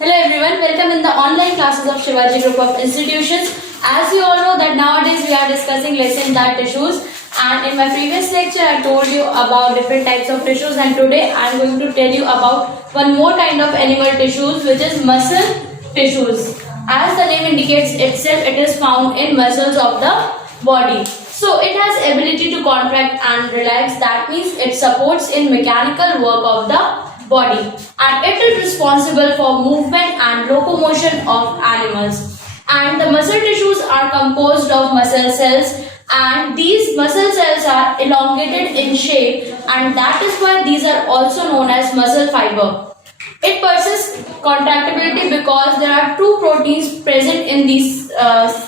Hello everyone, welcome in the online classes of Shivaji Group of Institutions. As you all know that nowadays we are discussing lesson that tissues, and in my previous lecture I told you about different types of tissues, and today I am going to tell you about one more kind of animal tissues, which is muscle tissues. As the name indicates itself, it is found in muscles of the body. So it has ability to contract and relax. That means it supports in mechanical work of the body, and it is responsible for movement and locomotion of animals. And the muscle tissues are composed of muscle cells, and these muscle cells are elongated in shape, and that is why these are also known as muscle fiber. It possesses contractibility because there are two proteins present in these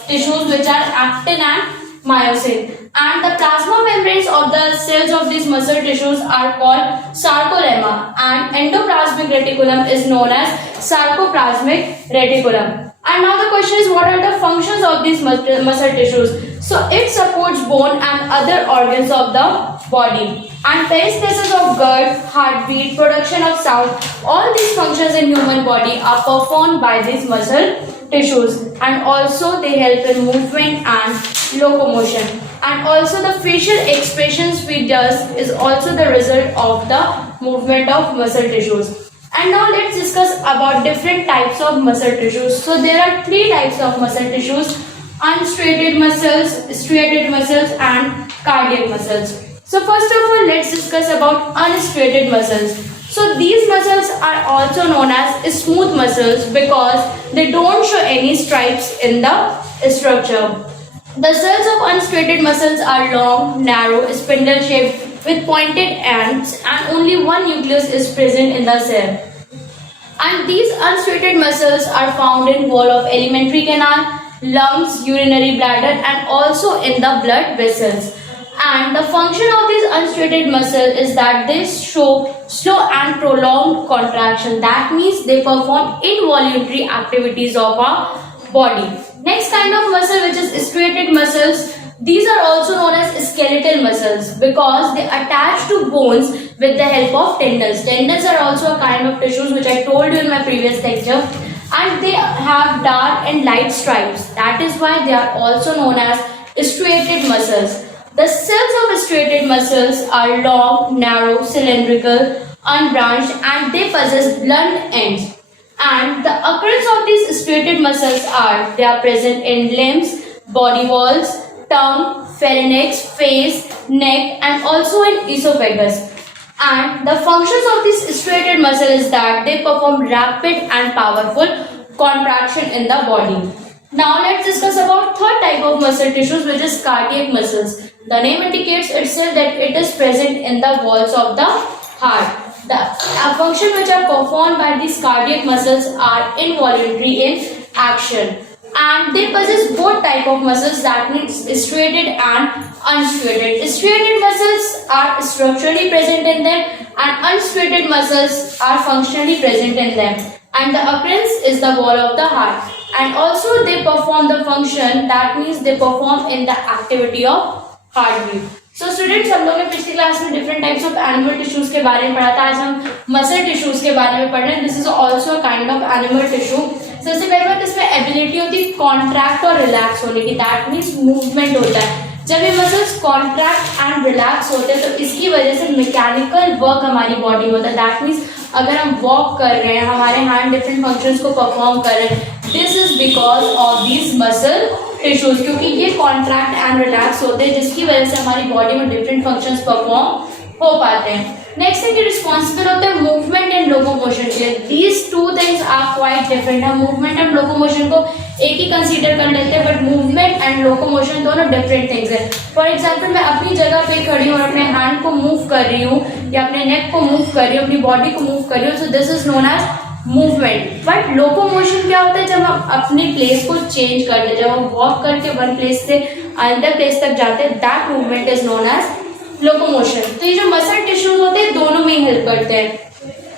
tissues, which are actin and myosin. And the plasma membranes of the cells of these muscle tissues are called sarcolemma, and endoplasmic reticulum is known as sarcoplasmic reticulum. And now the question is, what are the functions of these muscle tissues? So it supports bone and other organs of the body, and peristalsis of gut, heartbeat, production of sound. All these functions in human body are performed by these muscle tissues, and also they help in movement and locomotion. And also the facial expressions we does is also the result of the movement of muscle tissues. And now let's discuss about different types of muscle tissues. So there are three types of muscle tissues: unstriated muscles, striated muscles, and cardiac muscles. So first of all, let's discuss about unstriated muscles. So these muscles are also known as smooth muscles because they don't show any stripes in the structure. The cells of unstriated muscles are long, narrow, spindle shaped with pointed ends, and only one nucleus is present in the cell. And these unstriated muscles are found in wall of alimentary canal, lungs, urinary bladder, and also in the blood vessels. And the function of these unstriated muscles is that they show slow and prolonged contraction. That means they perform involuntary activities of our body. Next kind of muscle, which is striated muscles. These are also known as skeletal muscles because they attach to bones with the help of tendons. Tendons are also a kind of tissues, which I told you in my previous lecture, and they have dark and light stripes. That is why they are also known as striated muscles. The cells of striated muscles are long, narrow, cylindrical, unbranched, and they possess blunt ends. And the occurrence of these striated muscles they are present in limbs, body walls, tongue, pharynx, face, neck, and also in esophagus. And the functions of this striated muscle is that they perform rapid and powerful contraction in the body. Now let's discuss about third type of muscle tissues, which is cardiac muscles. The name indicates itself that it is present in the walls of the heart. The functions which are performed by these cardiac muscles are involuntary in action, and they possess both type of muscles, that means striated and unstriated. Striated muscles are structurally present in them, and unstriated muscles are functionally present in them. And the occurrence is the wall of the heart, and also they perform the function, that means they perform in the activity of heartbeat. So students, हम लोग ने पिछली क्लास में different types of animal tissues के बारे में पढ़ा था. आज हम मसल टिश्यूज के बारे में पढ़ रहे हैं. This is also a kind of animal tissue. सबसे पहले बात, इसमें एबिलिटी होती है कॉन्ट्रैक्ट और रिलैक्स होने की. दैट मीन्स मूवमेंट होता है. जब ये मसल्स कॉन्ट्रैक्ट एंड रिलैक्स होते हैं तो इसकी वजह से मैकेनिकल वर्क हमारी बॉडी होता है. दैट मीन्स अगर हम वॉक कर रहे हैं, हमारे हैंड डिफरेंट फंक्शंस को परफॉर्म कर रहे हैं, this is because of these muscle tissues, क्योंकि ये कॉन्ट्रैक्ट एंड रिलैक्स होते हैं, जिसकी वजह से हमारी बॉडी में डिफरेंट फंक्शंस परफॉर्म हो पाते हैं. नेक्स्ट थिंग, रिस्पॉन्सिबल होता है मूवमेंट एंड लोकोमोशन के. These two things are quite different. हम मूवमेंट एंड लोकोमोशन को एक ही कंसीडर कर लेते हैं, बट मूवमेंट एंड लोकोमोशन दोनों डिफरेंट थिंग्स है. फॉर एग्जाम्पल, मैं अपनी जगह पे खड़ी हूँ और अपने हैंड को मूव कर रही हूँ, या अपने नेक को मूव कर रही हूँ, अपनी बॉडी को मूव कर रही हूँ, so this is known as movement. But locomotion क्या होता है? जब हम अपने प्लेस को चेंज करते हैं, जब हम वॉक करके वन प्लेस से अनदर प्लेस तक जाते हैं, that movement is known as locomotion. तो ये जो मसल टिश्यूज होते हैं दोनों में ही हेल्प करते हैं.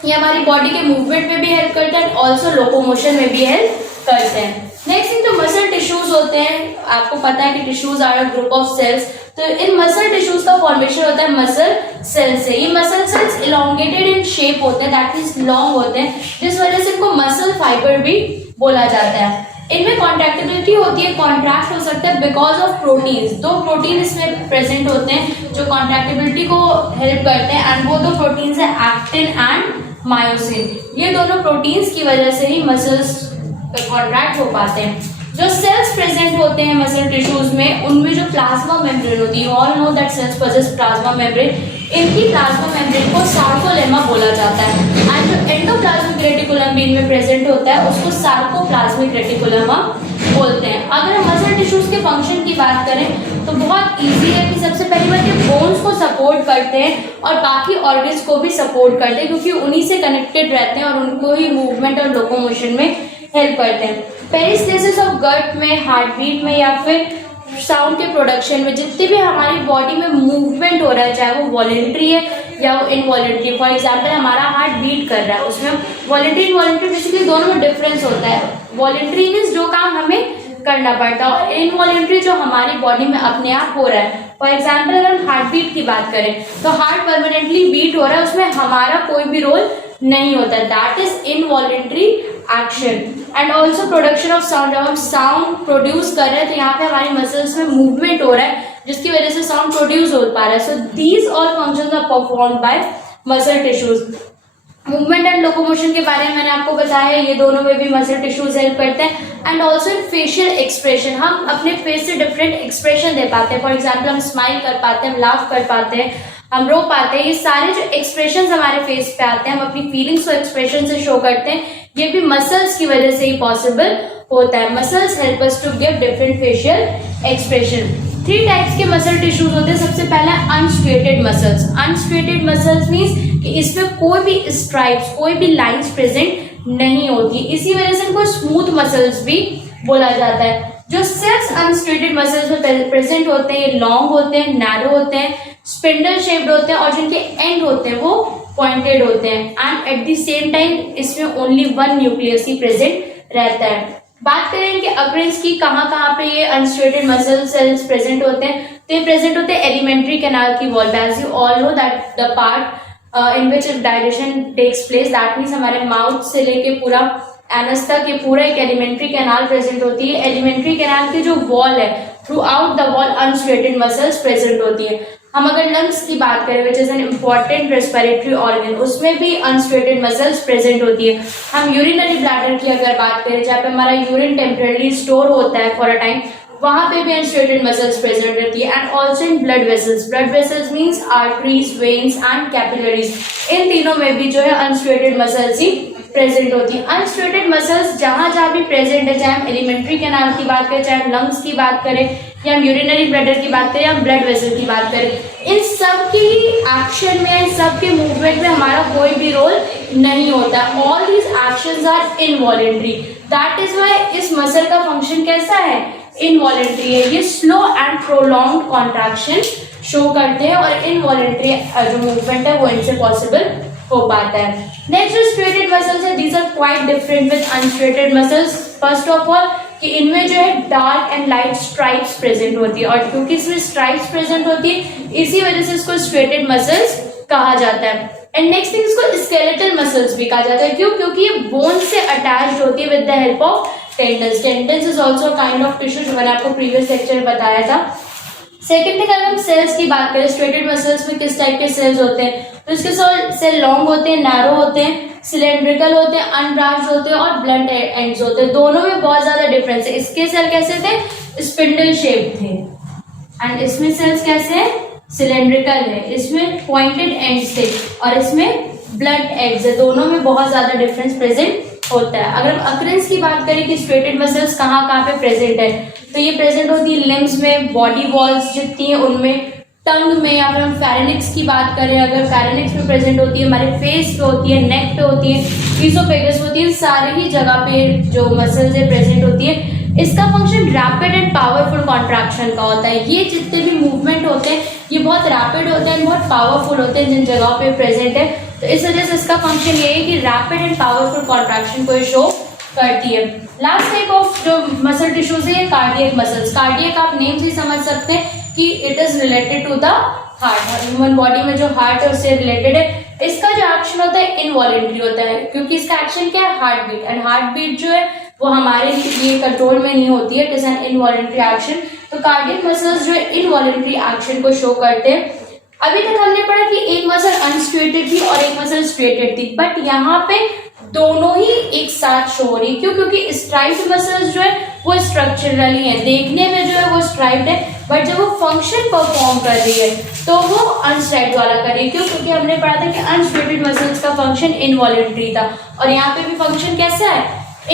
ये हमारी बॉडी के मूवमेंट में भी हेल्प करते हैं, ऑल्सो लोकोमोशन में भी हेल्प करते हैं. नेक्स्ट थिंग, जो मसल टिश्यूज होते हैं आपको पता है कि tissues are a group of cells, तो इन मसल टिश्यूज का फॉर्मेशन होता है मसल सेल से। ये muscle cells elongated in shape होते हैं, दैट मीन्स लॉन्ग होते हैं, जिस वजह से इनको मसल फाइबर भी बोला जाता है। इनमें कॉन्ट्रैक्टिबिलिटी होती है, कॉन्ट्रैक्ट हो सकता है बिकॉज ऑफ प्रोटीन्स। दो प्रोटीन इसमें प्रेजेंट होते हैं जो कॉन्ट्रैक्टिबिलिटी को हेल्प करते हैं, एंड वो दो प्रोटीन्स है एक्टिन एंड मायोसिन। ये दोनों प्रोटीन्स की वजह से ही मसल्स कॉन्ट्रैक्ट हो पाते हैं। जो सेल्स प्रेजेंट होते हैं मसल टिश्यूज में, उनमें जो प्लाज्मा मेम्ब्रेन होती है, all know that cells possess plasma membrane, इनकी प्लाज्मा मेम्ब्रेन को सार्कोलेमा बोला जाता है। एंड जो एंडोप्लाज्मिक रेटिकुलम भी इनमें प्रेजेंट होता है उसको सार्कोप्लाज्मिक रेटिकुलम बोलते हैं। अगर हम मसल टिश्यूज के फंक्शन की बात करें तो बहुत इजी है कि सबसे पहली बात ये बोन्स को सपोर्ट करते हैं और बाकी ऑर्गन्स को भी सपोर्ट करते हैं, क्योंकि उन्हीं से कनेक्टेड रहते हैं और उनको ही मूवमेंट और लोकोमोशन में हेल्प करते हैं। पेरिस्टेसिस ऑफ गट में, हार्ट बीट में या फिर साउंड के प्रोडक्शन में, जितने भी हमारी बॉडी में मूवमेंट हो रहा है, चाहे वो वॉलेंट्री है या वो इनवॉलेंट्री। फॉर एग्जांपल हमारा हार्ट बीट कर रहा है, उसमें वॉलेंट्री इनवॉलेंट्री बेसिकली दोनों में डिफरेंस होता है। वॉलेंट्री मीन्स जो काम हमें करना पड़ता है, और इनवॉलेंट्री जो हमारी बॉडी में अपने आप हो रहा है। फॉर एग्जाम्पल अगर हम हार्ट बीट की बात करें तो हार्ट परमानेंटली बीट हो रहा है, उसमें हमारा कोई भी रोल नहीं होता, that is involuntary action. And also production of sound, जब हम साउंड प्रोड्यूस कर रहे हैं तो यहाँ पे हमारी मसल्स में मूवमेंट हो रहा है जिसकी वजह से साउंड प्रोड्यूस हो पा रहा है। So these all functions are performed by muscle tissues. Movement and locomotion के बारे में मैंने आपको बताया है, ये दोनों में भी मसल टिश्यूज हेल्प करते हैं। And also in facial expression, हम अपने फेस से डिफरेंट एक्सप्रेशन दे पाते हैं। फॉर एग्जाम्पल हम स्माइल कर पाते हैं, हम लाफ कर पाते हैं, हम रो पाते हैं। ये सारे जो एक्सप्रेशन हमारे फेस पे आते हैं, हम अपनी फीलिंग्स को एक्सप्रेशन से शो करते हैं, ये भी मसल्स की वजह से ही पॉसिबल होता है। Muscles help us to give different facial expression. 3 types के मसल टिश्यूज होते हैं। सबसे पहला unstriated muscles. Unstriated muscles means कि इसमें कोई भी स्ट्राइप्स, कोई भी लाइंस प्रेजेंट नहीं होती, इसी वजह से इनको स्मूथ मसल्स भी बोला जाता है। जो सेल्स अनस्ट्रेटेड मसल्स में प्रेजेंट होते हैं, ये लॉन्ग होते हैं, नैरो होते हैं, स्पिंडल शेप्ड होते हैं, और जिनके एंड होते हैं वो पॉइंटेड होते हैं। And at the same time इसमें ओनली 1 न्यूक्लियस ही प्रेजेंट रहता है। बात करें इनके अपरेंस की, कहाँ पे ये अनस्ट्रेटेड मसल सेल्स प्रेजेंट होते हैं, तो ये प्रेजेंट होते हैं एलिमेंट्री कैनाल की wall. As you all know that the part in which digestion takes place, that means हमारे माउथ से लेके पूरा एनस तक ये पूरा एक एलिमेंट्री कैनाल प्रेजेंट होती है। एलिमेंट्री कैनाल की जो वॉल है, through out the wall unstriated muscles present होती है। हम अगर लंग्स की बात करें which is an important respiratory organ, उसमें भी अनस्ट्रेटेड मसल्स प्रेजेंट होती है। हम यूरिनरी ब्लैडर की अगर बात करें, जहाँ पे हमारा यूरिन टेम्परेरी स्टोर होता है फॉर अ टाइम, वहां पे भी अनस्ट्रेटेड मसल्स प्रेजेंट रहती है। And also in blood vessels, blood vessels means arteries, veins and capillaries, इन तीनों में भी जो है अनस्ट्रेटेड मसल्स ही प्रेजेंट होती है। अनस्ट्रेटेड मसल्स जहां भी प्रेजेंट है, चाहे हम एलिमेंट्री कैनाल की बात करें, चाहे हम लंग्स की बात करें, या हम यूरिनरी ब्लैडर की बात करें, या ब्लड वेसल की बात करें, इन सब की एक्शन में, इन सब के मूवमेंट में हमारा कोई भी रोल नहीं होता। All these actions are involuntary, that is why इस मसल का फंक्शन कैसा है, इनवॉलेंट्री है। ये slow and prolonged contraction show करते हैं, और इनवॉलेंट्री जो मूवमेंट है वो इनसे पॉसिबल हो पाता है। नेक्स्ट जो स्ट्रेटेड मसल्स है, these are quite different with unstriated muscles. First of all कि इनमें जो है dark and light stripes present होती है, और क्योंकि इसमें स्ट्राइप्स प्रेजेंट होती है इसी वजह से इसको स्ट्रेटेड मसल्स कहा जाता है। एंड नेक्स्ट थिंग, इसको स्केलेटल मसल्स भी कहा जाता है। क्यों? क्योंकि ये बोन से अटैच्ड होती है with the help of tendons. Tendons is also kind of tissue, जो मैंने आपको प्रीवियस लेक्चर में बताया था। सेकेंड थिंग, अगर हम सेल्स की बात करें, स्ट्रेटेड मसल्स में किस टाइप के सेल्स होते हैं, तो इसके सेल लॉन्ग होते हैं, नैरो होते हैं, सिलेंड्रिकल होते हैं, अनब्रांच्ड होते हैं, और ब्लंट एंड्स होते हैं। दोनों में बहुत ज्यादा डिफरेंस है। इसके सेल कैसे थे, स्पिंडल शेप थे, एंड इसमें सेल्स कैसे है, सिलेंड्रिकल है, इसमें पॉइंटेड एंड्स थे, और इसमें ब्लंट एंड्स है। दोनों में बहुत ज्यादा डिफरेंस प्रेजेंट होता है। अगर हम अक्रेंस की बात करें कि स्ट्रेटेड मसल्स कहाँ पे प्रेजेंट है, तो ये प्रेजेंट होती है लिम्स में, बॉडी वॉल्स जितनी है उनमें, टंग में, या फिर हम फेरेनिक्स की बात करें, अगर फेरेनिक्स में प्रेजेंट होती है, हमारे फेस पे होती है, नेक पे होती है, ईसोफेगस होती है, सारे ही जगह पे जो मसल्स है प्रेजेंट होती है। इसका function rapid and powerful contraction का होता है। ये जितने भी मूवमेंट होते हैं ये बहुत रैपिड होते हैं, बहुत पावरफुल होते हैं जिन जगह पे प्रेजेंट है। तो इस वजह से इसका फंक्शन ये है कि रैपिड एंड पावरफुल कॉन्ट्रैक्शन को शो करती है। लास्ट टाइप ऑफ जो मसल टिश्यूज है कार्डियक मसल्स। कार्डियक आप नेम से समझ सकते हैं कि it is related to the heart. Human body में जो हार्ट है उससे रिलेटेड है। इसका जो एक्शन होता है इनवॉलेंट्री होता है, क्योंकि इसका एक्शन क्या है, heart beat. And heart beat जो है वो हमारे लिए कंट्रोल में नहीं होती है, it is an involuntary action. तो कार्डियक मसल्स जो है इनवॉलेंट्री एक्शन को शो करते हैं। अभी तक हमने पढ़ा कि एक मसल अनस्ट्रेटेड थी और एक मसल स्ट्रेटेड थी, बट यहाँ पे दोनों ही एक साथ शो हो रही, क्यों? क्योंकि स्ट्राइप्ड मसल्स जो है वो स्ट्रक्चरली है, देखने में जो है वो स्ट्राइप्ड है, बट जब वो फंक्शन परफॉर्म कर रही है तो वो अनस्ट्राइप्ड वाला कर रही है। क्यों? क्योंकि हमने पढ़ा था कि अनस्ट्रेटेड मसल्स का फंक्शन इनवॉलेंट्री था, और यहाँ पे भी फंक्शन कैसा है,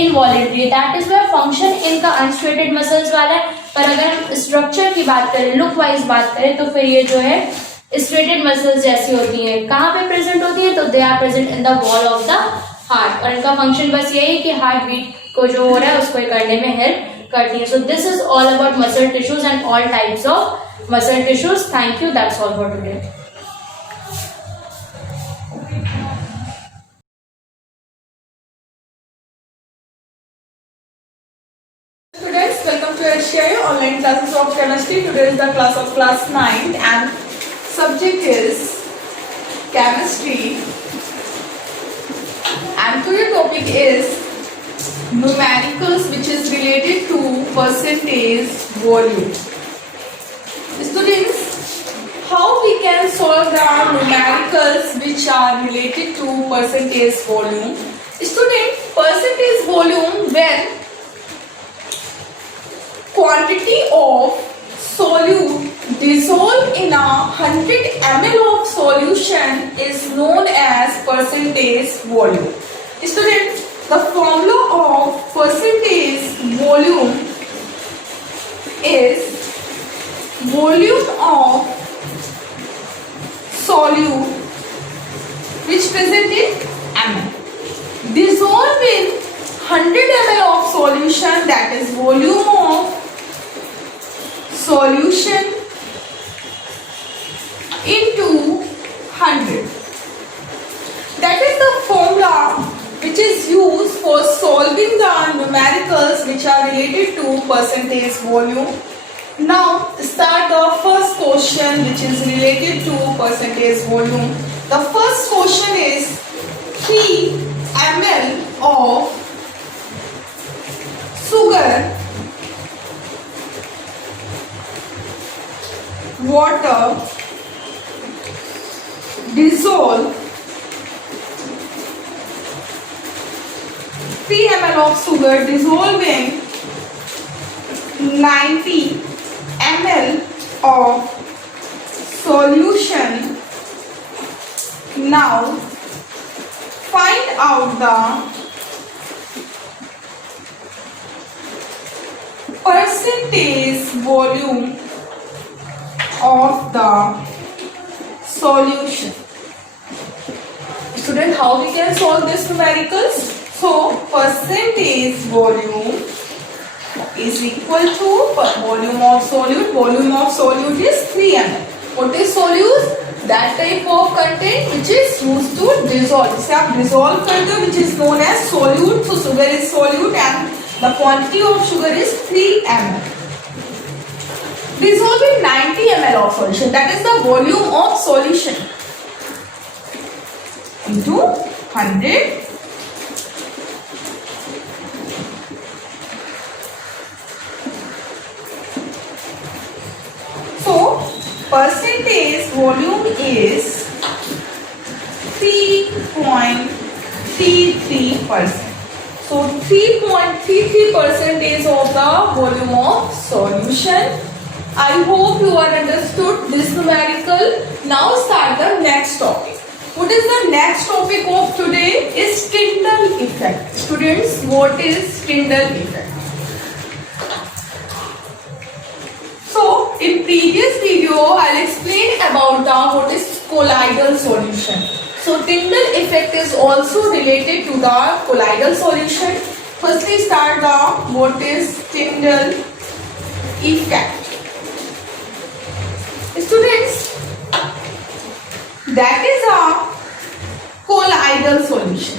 involuntary. That is why function इनका अनस्ट्रेटेड मसल्स वाला है। पर अगर हम स्ट्रक्चर की बात करें, लुक वाइज बात करें, तो फिर ये जो है स्ट्रेटेड मसल्स जैसी होती हैं। कहाँ पे प्रेजेंट होती है? तो they are present in the wall of the heart, और इनका फंक्शन बस यही है कि हार्ट बीट को जो हो रहा है उसको करने में हेल्प करती है। सो this is all about muscle tissues and all types of muscle tissues. Thank you, that's all for today. Students, welcome to SCI online classes of chemistry. Today is the class of class 9 and subject is chemistry, and today topic is numericals, which is related to percentage volume. Students, how we can solve the numericals which are related to percentage volume? Student, percentage volume when quantity of solute dissolved in a 100 ml of solution is known as percentage volume. Students, the formula of percentage volume is volume of solute which present in ml dissolved in 100 ml of solution, that is volume of solution into 100. That is the formula which is used for solving the numericals which are related to percentage volume. Now start the first question which is related to percentage volume. The first question is 3 ml of sugar, water, dissolve 3 ml of sugar dissolving 90 ml of solution. Now find out the percentage volume of the solution. Student, how we can solve this numericals? So percentage volume is equal to volume of solute. Volume of solute is 3 ml. What is solute? That type of content which is used to dissolve. जिसे आप dissolve करते हो, which is known as solute. So sugar is solute and the quantity of sugar is 3 ml. Dissolve in 90 ml of solution. That is the volume of solution into 100. So percentage volume is 3.33%. So 3.33% is of the volume of solution. I hope you are understood this numerical. Now start the next topic. What is the next topic of today? Is Tyndall effect. Students, what is Tyndall effect? So in previous video I'll explain about the what is colloidal solution. So Tyndall effect is also related to the colloidal solution. Firstly start the what is Tyndall effect. Students, that is a colloidal solution.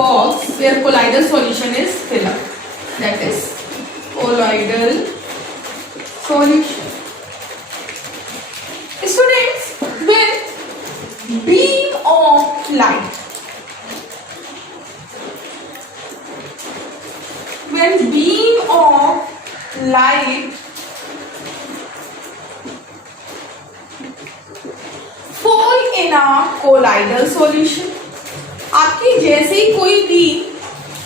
box where colloidal solution is filled up. That is colloidal solution. Students, when beam of light, when beam of light fall in a colloidal solution, आपकी जैसे ही कोई भी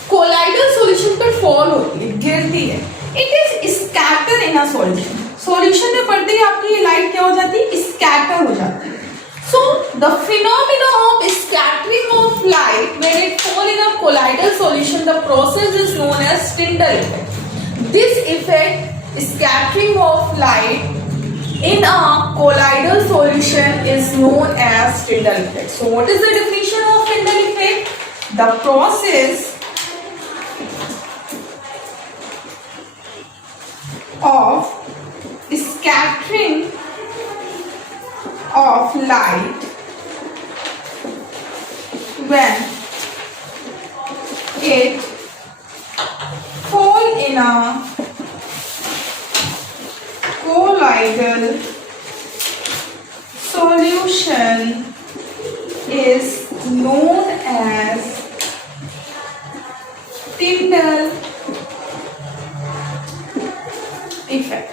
colloidal solution पर फॉल होती है, गिरती है, it is scatter in a solution. Solution में पड़ते ही आपकी ये लाइट क्या हो जाती है, स्कैटर हो जाती है. So the phenomena of scattering of light when it fall in a colloidal solution, the process is known as Tyndall effect. This effect, scattering of light in a colloidal solution, is known as Tyndall effect. So what is the definition of Tyndall effect? The process of scattering of light when it fall in a colloidal solution is known as Tyndall effect.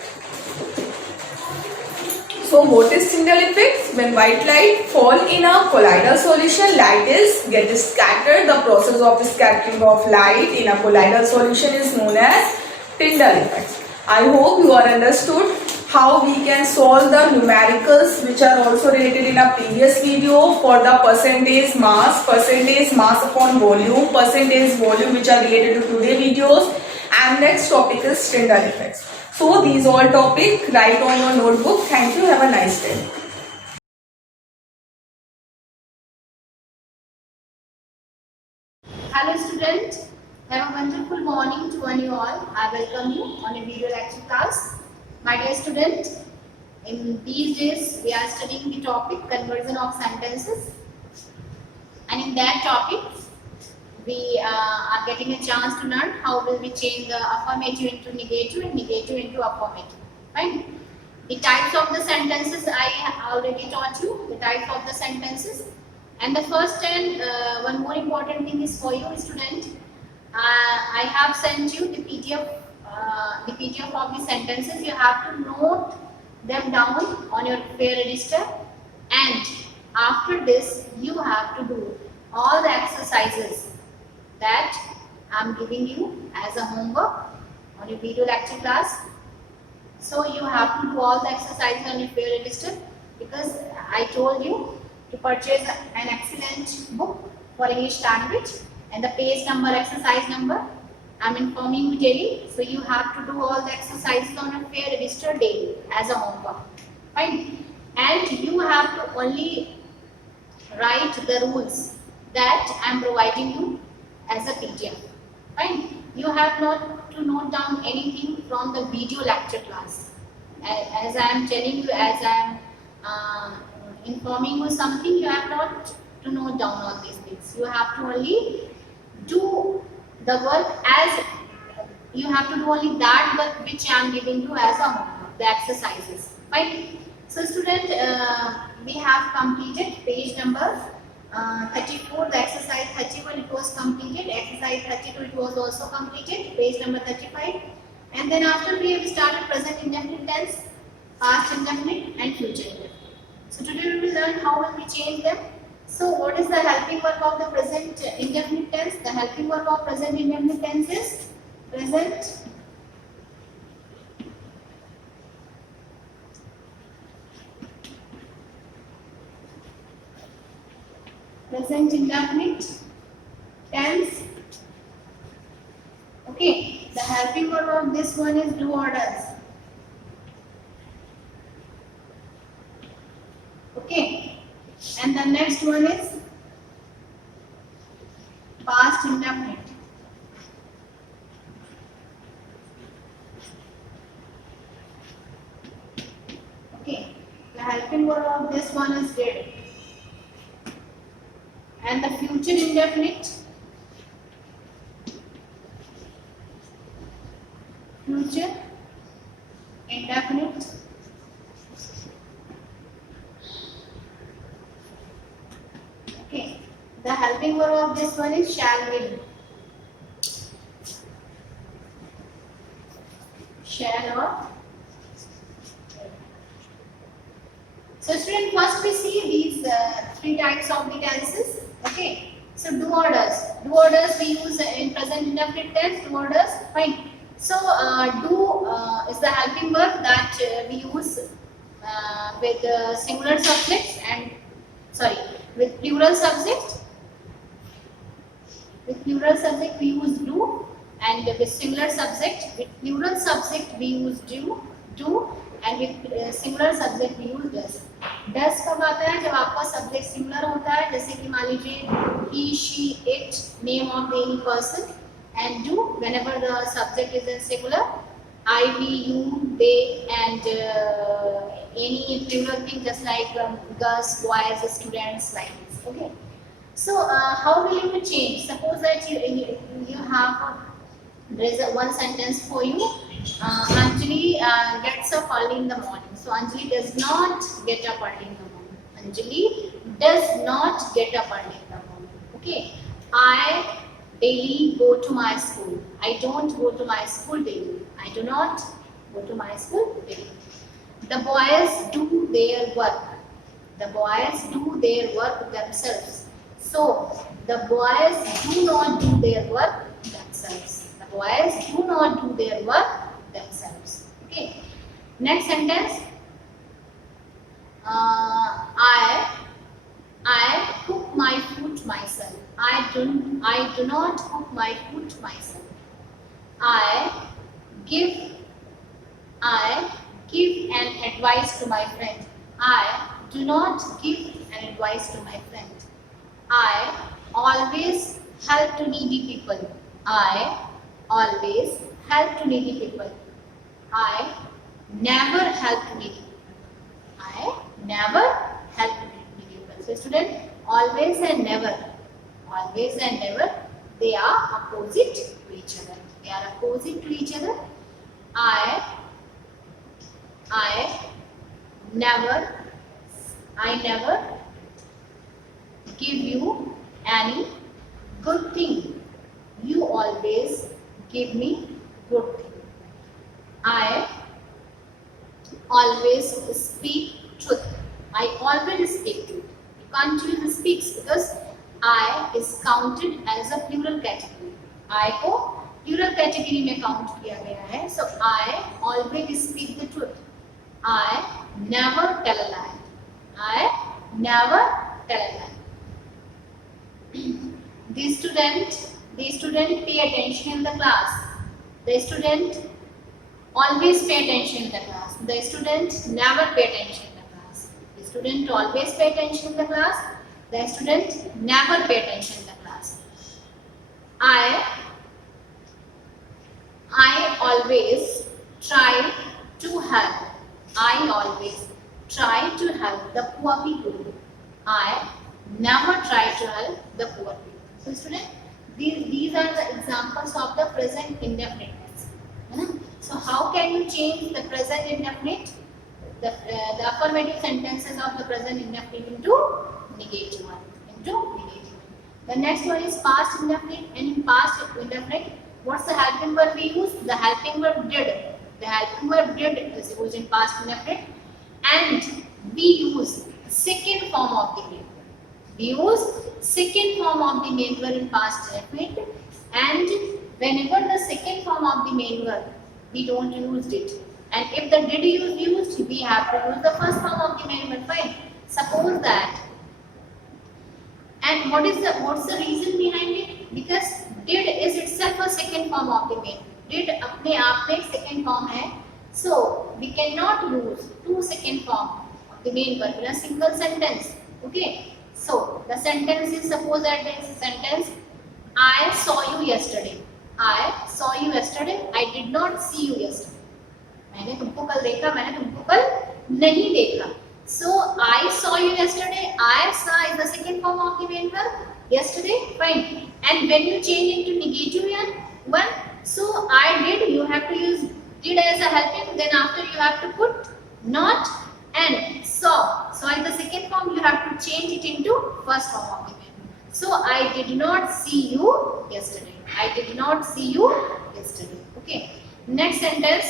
So what is Tyndall effect? When white light fall in a colloidal solution, light is get scattered. The process of scattering of light in a colloidal solution is known as Tyndall effect. I hope you are understood how we can solve the numericals which are also related in a previous video for the percentage mass upon volume, percentage volume, which are related to today videos, and next topic is Tyndall effects. So these all topic write on your notebook. Thank you. Have a nice day. Hello students, have a wonderful morning to one you all. I welcome you on a video lecture class. My dear student, in these days we are studying the topic conversion of sentences, and in that topic we are getting a chance to learn how will we change the affirmative into negative and negative into affirmative. Right? The types of the sentences I already taught you, the types of the sentences. And the first and one more important thing is for you student, I have sent you the PDF of the sentences. You have to note them down on your fair register, and after this you have to do all the exercises that I am giving you as a homework on your video lecture class. So you have to do all the exercises on your fair register, because I told you to purchase an excellent book for English language, and the page number, exercise number, I am informing you daily. So you have to do all the exercises on a fair register daily as a homework. Fine. And you have to only write the rules that I am providing you as a PDF. Fine. You have not to note down anything from the video lecture class. As I am telling you, as I am informing you something, you have not to note down all these things. You have to only do the work as you have to do only that work which I am giving you as a homework, the exercises. Right? So student, we have completed page number 34, the exercise 31 it was completed, exercise 32 it was also completed, page number 35, and then after we have started present indefinite tense, past indefinite and future indefinite. So today we will learn how will we change them. So what is the helping verb of the present indefinite tense? The helping verb of present indefinite tense is present indefinite tense. Okay, the helping verb of this one is do or does. Okay, and the next one is past indefinite. Okay, the helping verb of this one is did. And the future indefinite, future, indefinite, okay. The helping verb of this one is shall, will. Shall or. So student, first we see these three types of the tenses. Okay. So do orders. Do orders we use in present indefinite tense. Do orders. Fine. So do is the helping verb that we use with singular subjects and with plural subject. With plural subject we use do, and with singular subject, with plural subject we use do, and with singular subject we use does. Does कब आता है? जब आपका subject singular होता है, जैसे कि मान लीजिए he, she, it, name of any person, and do whenever the subject is in singular, I, we, you, they, and any plural thing just like girls, boys, students, like this. Okay. So how will you change? Suppose that you have there is one sentence for you. Anjali gets up early in the morning. So Anjali does not get up early in the morning. Anjali does not get up early in the morning. Okay. I daily go to my school. I don't go to my school daily. I do not go to my school daily. The boys do their work. The boys do their work themselves. So, the boys do not do their work themselves. The boys do not do their work themselves. Okay. Next sentence. I cook my food myself. I do not cook my food myself. I give an advice to my friend. I do not give an advice to my friend. I always help to needy people. I always help to needy people. I never help to needy people. I never help to needy people. So student, always and never, they are opposite to each other. They are opposite to each other. I never give you any good thing. You always give me good thing. I always speak truth. I always speak truth. You can't use speaks because I is counted as a plural category. I को plural category में count किया गया है. So I always speak the truth. I never tell a lie. I never tell a lie. The student pay attention in the class. The student always pay attention in the class. The student never pay attention in the class. The student always pay attention in the class. The student never pay attention in the class. I always try to help. I always try to help the poor people. I never try to help the poor people. So student, these are the examples of the present indefinite tense. So how can you change the present indefinite, the affirmative sentences of the present indefinite into negative one? The next one is past indefinite, and in past indefinite, what's the helping verb we use? The helping verb did. The helping verb did is used in past indefinite, and we use second form of the main verb. We use second form of the main verb in past indefinite, and whenever the second form of the main verb, we don't use it. And if the did is used, we have to use the first form of the main verb. Fine. Suppose that. And what's the reason behind it? Because did is itself a second form of the main verb. Did अपने आप में second form है. So we cannot use two second form of the main verb in a single sentence. Okay. So the sentence is, suppose that there is a sentence, I saw you yesterday. I saw you yesterday. I did not see you yesterday. मैंने तुमको कल देखा, मैंने तुमको कल नहीं देखा. So I saw you yesterday. I saw is the second form of the main verb. Yesterday, fine. And when you change into negative one, so I did, you have to use Did as a helping, then after you have to put not and saw. Saw is the second form, you have to change it into first form of the verb. So I did not see you yesterday. I did not see you yesterday. Okay. Next sentence.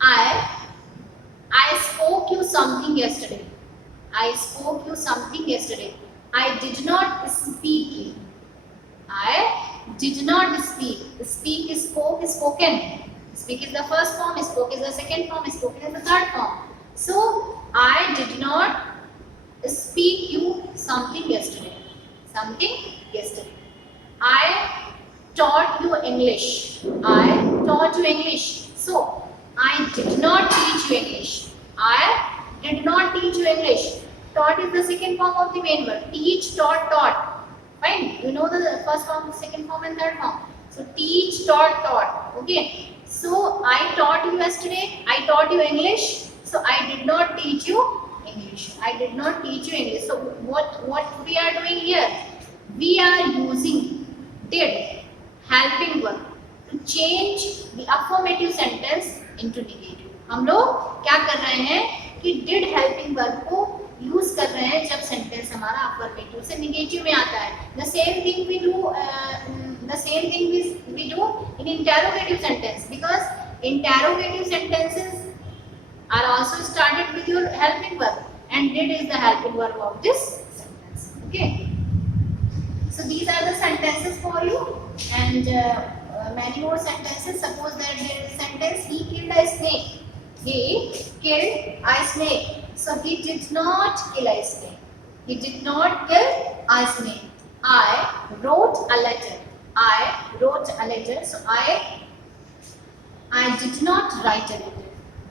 I spoke you something yesterday. I spoke you something yesterday. I did not speak you. I did not speak. Speak is spoke is spoken. Speak is the first form, spoke is the second form, spoken is the third form. So I did not speak you something yesterday. Something yesterday. I taught you English. I taught you English. So I did not teach you English. I did not teach you English. Taught is the second form of the main verb. Teach, taught, taught. Fine. You know the first form, second form, and third form. So teach, taught, taught. Okay. So I taught you yesterday. I taught you English. So I did not teach you English. I did not teach you English. So what we are doing here? We are using did helping verb to change the affirmative sentence into negative. हम लोग क्या कर रहे हैं कि did helping verb को यूज कर रहे हैं जब सेंटेंस हमारा अफर्मेटिव से नेगेटिव में आता है. The same thing we do in interrogative sentence, because interrogative sentences are also started with your helping verb, and did is the helping verb of this sentence. Okay. So these are the sentences for you, and many more sentences. Suppose that there is a sentence: he killed a snake. He killed a snake. So he did not kill a snake. He did not kill a snake. I wrote a letter. I wrote a letter. So I did not write a letter.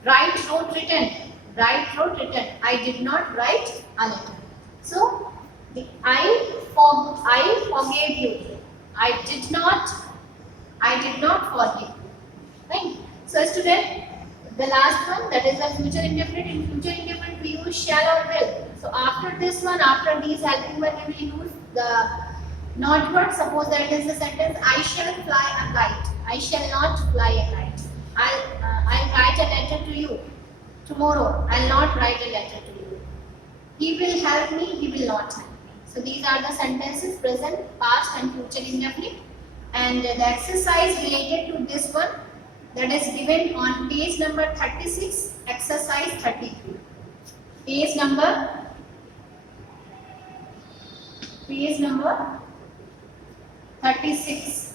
Write, wrote, written. Write, wrote, written. I did not write a letter. So I forgave you. I did not forgive you. Right? So student, the last one, that is the future indefinite. In future indefinite we use shall or will. So after this one, after these helping verb, we will use the not word. Suppose that is the sentence: I shall fly a kite. I shall not fly a kite. I'll write a letter to you tomorrow. I'll not write a letter to you. He will help me. He will not help me. So these are the sentences: present, past, and future indefinite. And the exercise related to this one, that is given on page number 36, exercise 33. Page number 36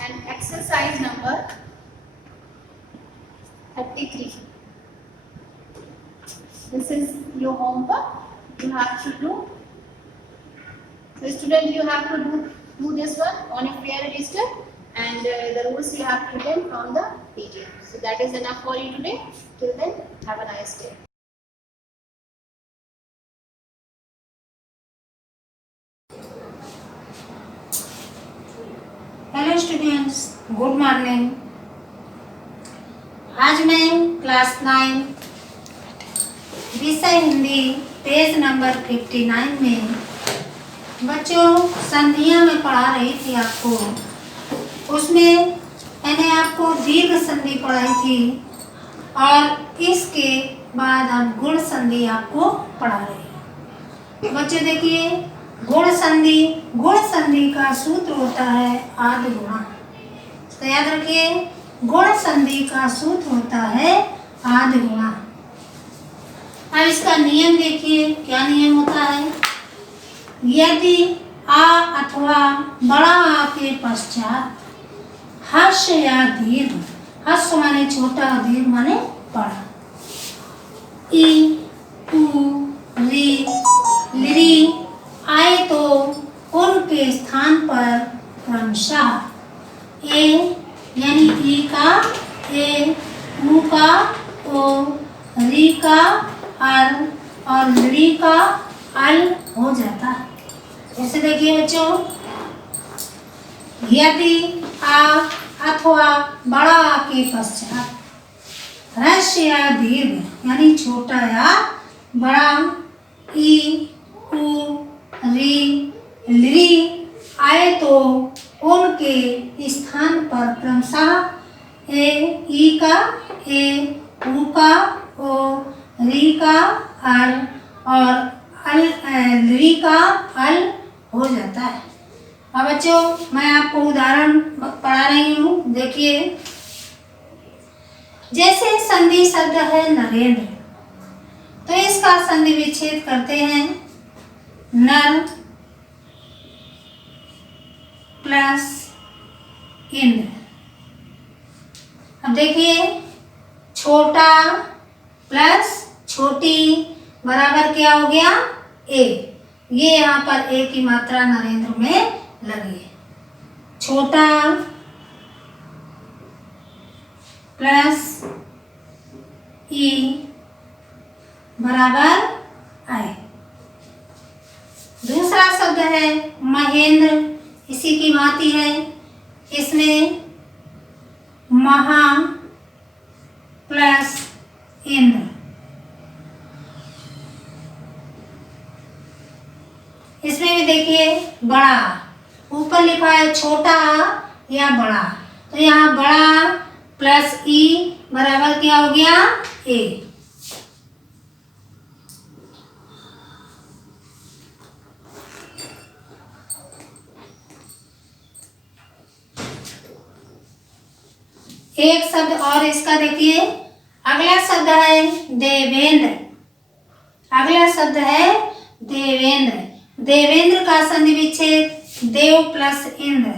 and exercise number 33. This is your homework. You have to do. So student, you have to do this one on a prayer register, and the rules you have to learn from the PDF. So that is enough for you today. Till then, have a nice day. Hello students, good morning. आज मैं क्लास 9 विषय Hindi page number 59 में बच्चों संधियां में पढ़ा रही थी आपको। उसमें मैंने आपको दीर्घ संधि पढ़ाई थी और इसके बाद अब गुण संधि आपको पढ़ा रही है। बच्चों देखिए, गुण संधि का सूत्र होता है आदि गुणा। तो याद रखिए, गुण संधि का सूत्र होता है आदि गुणा। अब इसका नियम देखिए, क्या नियम होता है। यदि आ अथवा बड़ा आ के पश्चात हर्ष या दीर्घ, हर्ष माने छोटा, दीर्घ माने बड़ा, ई, उ, री, लिरी आए तो उनके स्थान पर क्रमशः ए यानी ई का ए, उ का ओ, री का अर और ली का अल हो जाता है। जैसे देखिए बच्चों, यदि आ अथवा बड़ा आ के पश्चात ह्रस्व या दीर्घ यानी छोटा या बड़ा, ई, उ, री, ली आए तो उनके स्थान पर क्रमशः ए, ई का ए, ऊ का ओ, री का अल और री का अल हो जाता है। अब बच्चों मैं आपको उदाहरण पढ़ा रही हूँ, देखिए। जैसे संधि शब्द है नरेंद्र, तो इसका संधि विच्छेद करते हैं नर प्लस इंद्र। अब देखिए, छोटा प्लस छोटी बराबर क्या हो गया, ए। ये यहाँ पर ए की मात्रा नरेंद्र में लगी है। छोटा प्लस ई बराबर आए। दूसरा शब्द है महेंद्र, इसी की भांति है। इसमें महा प्लस इंद्र। इसमें भी देखिए बड़ा, ऊपर लिखा है छोटा या बड़ा, तो यहाँ बड़ा प्लस ई बराबर क्या हो गया, ए। एक शब्द और इसका देखिए, अगला शब्द है देवेंद्र। अगला शब्द है देवेंद्र। देवेंद्र का संधि विच्छेद देव प्लस इंद्र।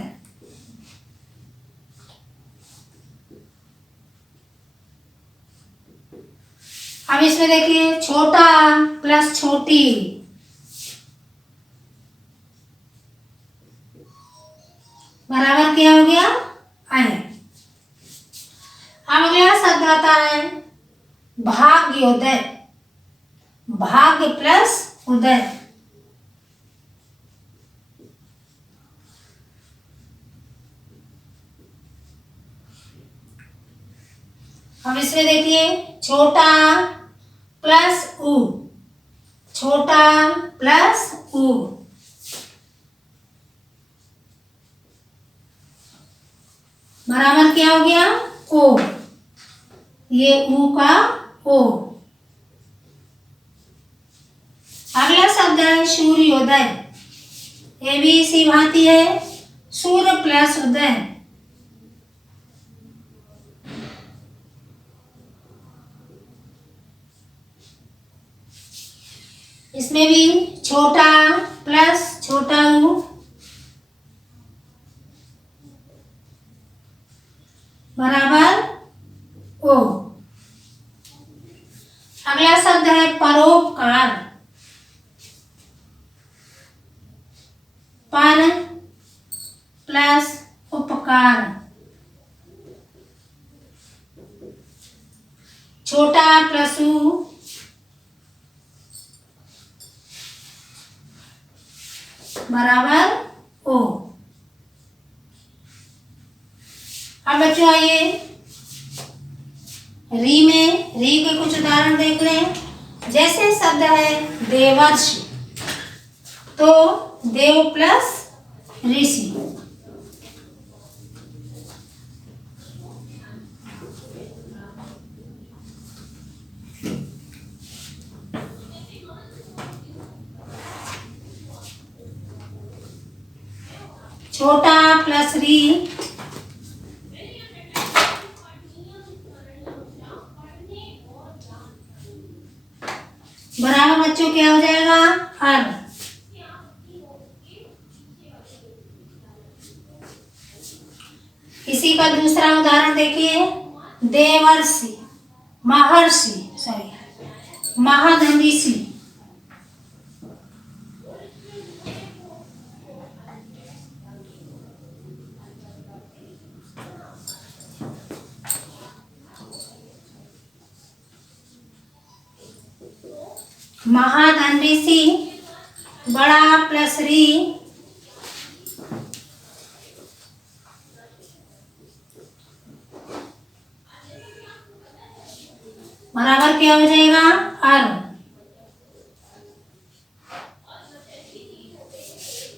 अब इसमें देखिए छोटा प्लस छोटी बराबर क्या हो गया, आए। अब अगला शब्द आता है भाग्योदय। भाग्य प्लस उदय। अब इसमें देखिए छोटा प्लस उ, छोटा प्लस उ बराबर क्या हो गया, ओ। ये ऊ का ओ। अगला शब्द है सूर्योदय। ये भी इसी भांति है, सूर्य प्लस उदय। इसमें भी छोटा प्लस छोटा ऊ बराबर ओ। अगला शब्द है परोपकार। पर प्लस उपकार। छोटा प्लस ऊ बराबर ओ। अब बच्चों आइए री में, री के कुछ उदाहरण देख लें। जैसे शब्द है देवर्षि, तो देव प्लस ऋषि। छोटा प्लस री बराबर बच्चों क्या हो जाएगा, हर। इसी का दूसरा उदाहरण देखिए, देवर्षि, महर्षि, सॉरी महाधनिषि। महाधन ऋषि बड़ा प्लस री बराबर क्या हो जाएगा, अर।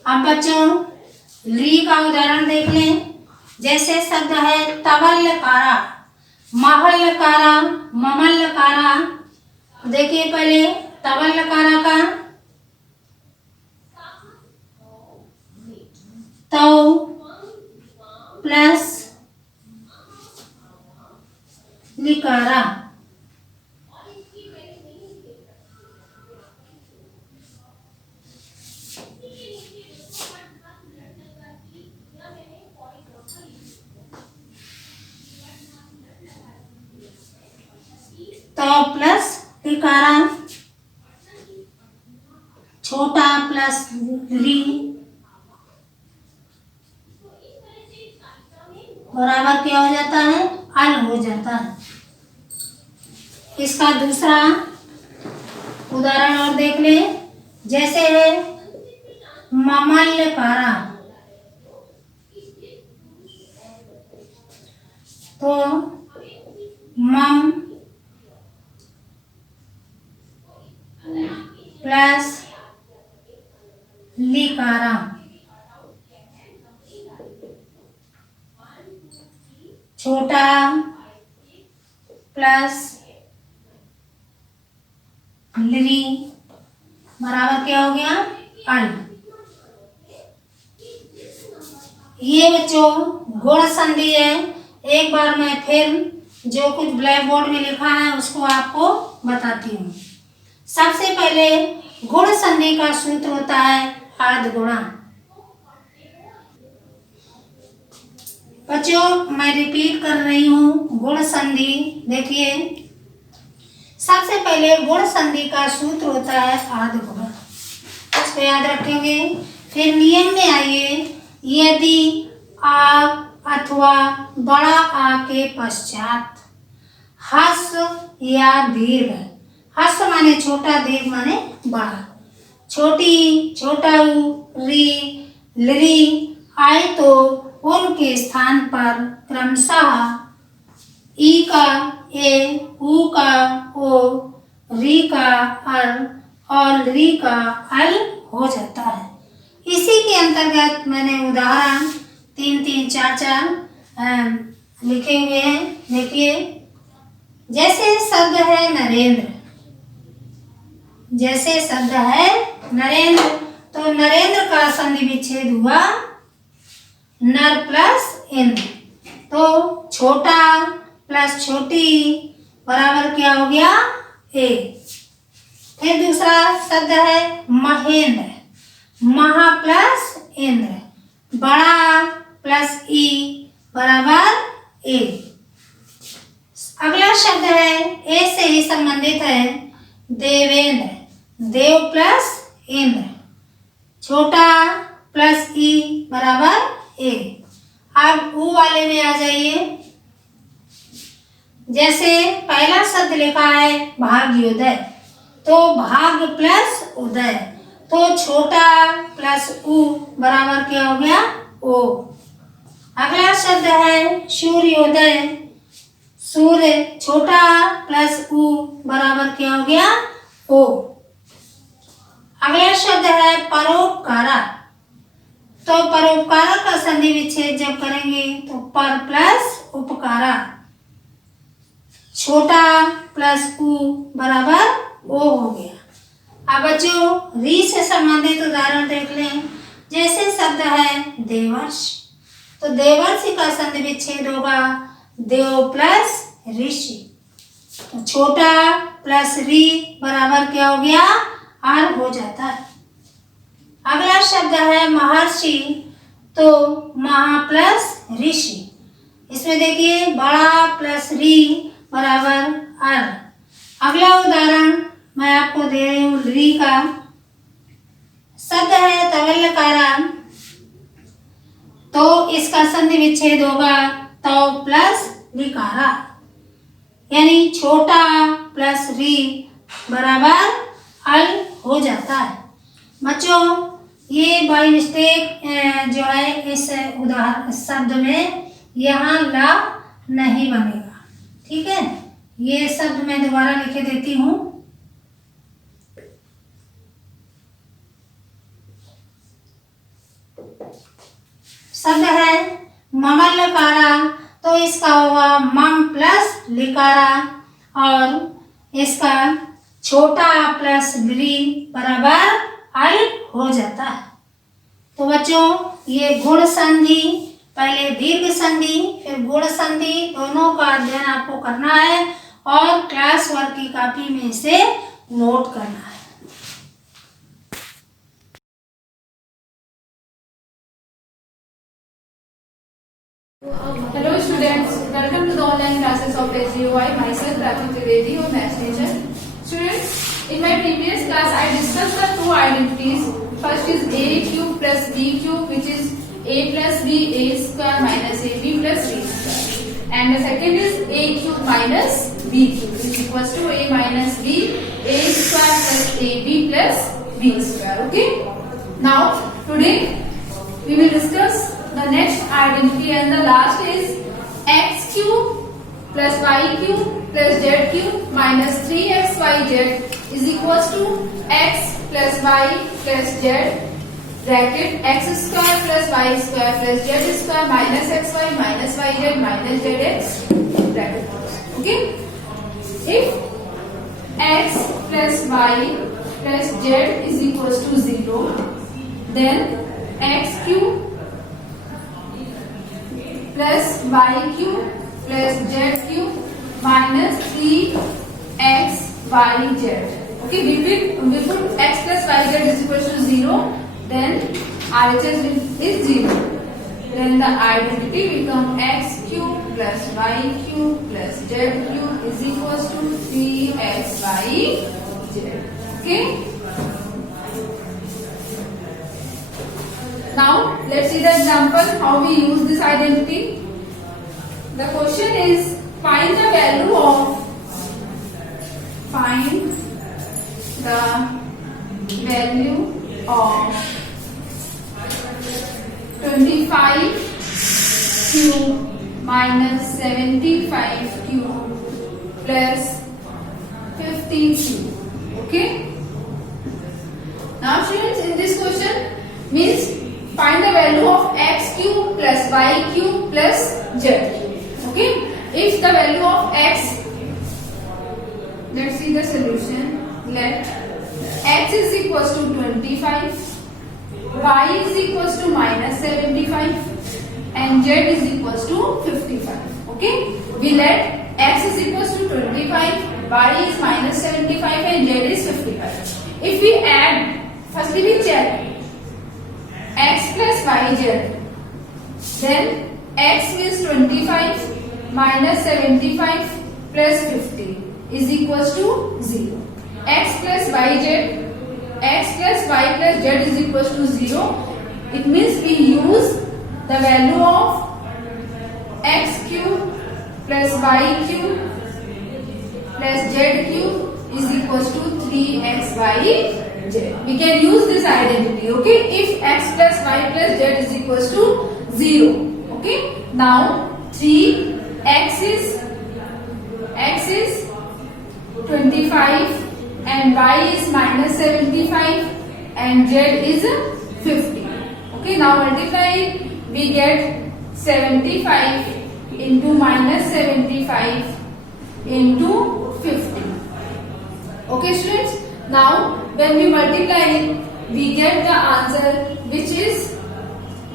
अब बच्चों ली का उदाहरण देख लें। जैसे शब्द है तवल्यकारा। महल लकारा, ममल लकारा। देखिए पहले तवल लकारा का तो प्लस लिकारा, तो प्लस लिकारा, छोटा प्लस री बराबर क्या हो जाता है, अल हो जाता है। इसका दूसरा उदाहरण और देख ले, जैसे है ममलकारा, तो मम प्लस लिकारा, छोटा प्लस लिरी बराबर क्या हो गया, अल। ये बच्चों गुण संधि है। एक बार मैं फिर जो कुछ ब्लैक बोर्ड में लिखा है उसको आपको बताती हूँ। सबसे पहले गुण संधि का सूत्र होता है आद गुणा। बच्चों मैं रिपीट कर रही हूँ, गुण संधि देखिए, सबसे पहले गुण संधि का सूत्र होता है आद गुणा, उसको याद रखेंगे। फिर नियम में आइए, यदि आ अथवा बड़ा आ के पश्चात ह्रस्व या दीर्घ, ह्रस्व माने छोटा, दीर्घ माने बड़ा, छोटी, छोटा ऊ, री, लरी आए तो उनके स्थान पर क्रमशः ई का ए, ऊ का ओ, री का अर और री का अल हो जाता है। इसी के अंतर्गत मैंने उदाहरण 3 3 4 4 लिखे हुए हैं। देखिए, जैसे शब्द है नरेंद्र, जैसे शब्द है नरेंद्र, तो नरेंद्र का संधि विच्छेद हुआ नर प्लस इंद्र, तो छोटा प्लस छोटी बराबर क्या हो गया, ए। फिर दूसरा शब्द है महेंद्र, महा प्लस इंद्र, बड़ा प्लस ई बराबर ए। अगला शब्द है ए से ही संबंधित है देवेंद्र, देव प्लस इंद्र, छोटा प्लस ई बराबर ए। अब ऊ वाले में आ जाइए। जैसे पहला शब्द लिखा है भाग्योदय, तो भाग प्लस उदय, तो छोटा प्लस ऊ बराबर क्या हो गया, ओ। अगला शब्द है सूर्योदय, सूर्य छोटा प्लस ऊ बराबर क्या हो गया, ओ। अगला शब्द है परोपकारा, तो परोपकारा का संधि विच्छेद जब करेंगे तो पर प्लस उपकारा, छोटा प्लस ऊ बराबर ओ हो गया। अब बच्चों री से संबंधित उदाहरण देख लें। जैसे शब्द है देवर्ष, तो देवर्षि का संधि विच्छेद होगा देव प्लस ऋषि, तो छोटा प्लस री बराबर क्या हो गया, आर हो जाता है। अगला शब्द है महर्षि, तो महा प्लस ऋषि, इसमें देखिए बड़ा प्लस री बराबर अर। अगला उदाहरण मैं आपको दे रही हूँ री का। शब्द है तवल्लकारा, तो इसका संधि विच्छेद होगा तव प्लस लिकारा, यानी छोटा प्लस री बराबर अल हो जाता है। बच्चों ये बाई मिस्टेक जो है इस उदाहरण शब्द में यहाँ ला नहीं बनेगा, ठीक है। ये शब्द मैं दोबारा लिखे देती हूँ। शब्द है ममलकारा, तो इसका होगा मम प्लस लिकारा और इसका छोटा प्लस डी बराबर आई हो जाता है। तो बच्चों ये गुण संधि, पहले दीर्घ संधि फिर गुण संधि, दोनों का अध्ययन आपको करना है और क्लास वर्क की कॉपी में इसे नोट करना है। Hello students, welcome to the online classes of SGUI. Myself Rachit Trivedi, your maths teacher. Students, in my previous class I discussed the two identities. First is a cube plus b cube, which is a plus b a square minus ab plus b square. And the second is a cube minus b cube, which equals to a minus b a square plus ab plus b square. Okay. Now today we will discuss the next identity, and the last is x cube plus y cube plus z cube minus 3xyz is equals to x plus y plus z bracket x square plus y square plus z square minus xy minus yz minus zx bracket. Okay. If x plus y plus z is equals to 0, then x cube plus y cube plus z cube minus 3xyz. Okay, we put x plus yz is equal to 0, then RHS is 0. Then the identity become x cube plus y cube plus z cube is equal to 3xyz. Okay. Now let's see the example how we use this identity. The question is find the value of 25 cube minus 75 cube plus 50 cube. Okay. Now students, in this question means find the value of x cube plus y cube plus z cube. Okay. If the value of x, let's see the solution. Let x is equals to 25, y is equals to minus 75 and z is equals to 55. Okay. We let x is equals to 25, y is minus 75 and z is 55. If we add, firstly we check x plus yz, then x means 25 minus 75 plus 50 is equals to 0. X plus yz, x plus y plus z is equals to 0. It means we use the value of x cube plus y cube plus z cube is equals to 3xyz. We can use this identity. Okay. If x plus y plus z is equals to 0. Okay. Now 3x is 25 and y is minus 75 and z is 50. Okay. Now multiply it. We get 75 into minus 75 into 50. Okay students. Now when we multiply it, we get the answer which is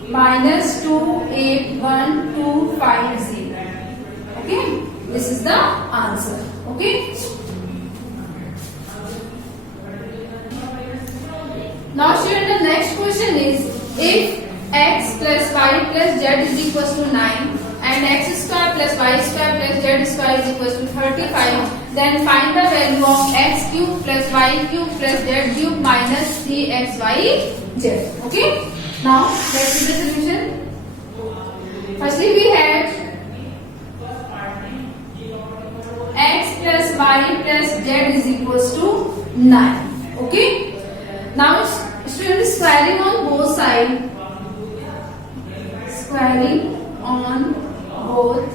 minus 281,250. Okay, this is the answer. Okay. Now student, the next question is if x plus y plus z is equals to 9 and x square plus y square plus z square is equals to 35, then find the value of x cube plus y cube plus z cube minus 3xyz. Okay. Now let's see the solution. Firstly we had x plus y plus z is equals to 9. Okay. Now student, squaring on both sides. Squaring on both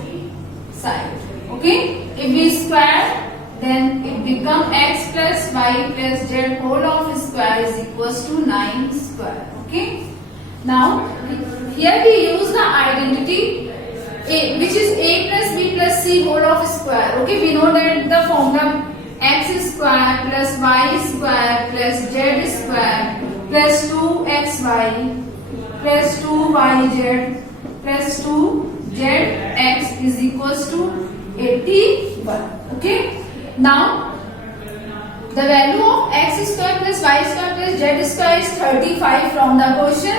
sides. Okay. If we square, then it become x plus y plus z whole of square is equals to 9 square. Okay. Now here we use the identity which is a plus b plus c whole of square. Okay, we know that the formula x square plus y square plus z square plus 2xy plus 2yz plus 2zx is equals to 81. Okay, now the value of x square plus y square plus z square is 35 from the question.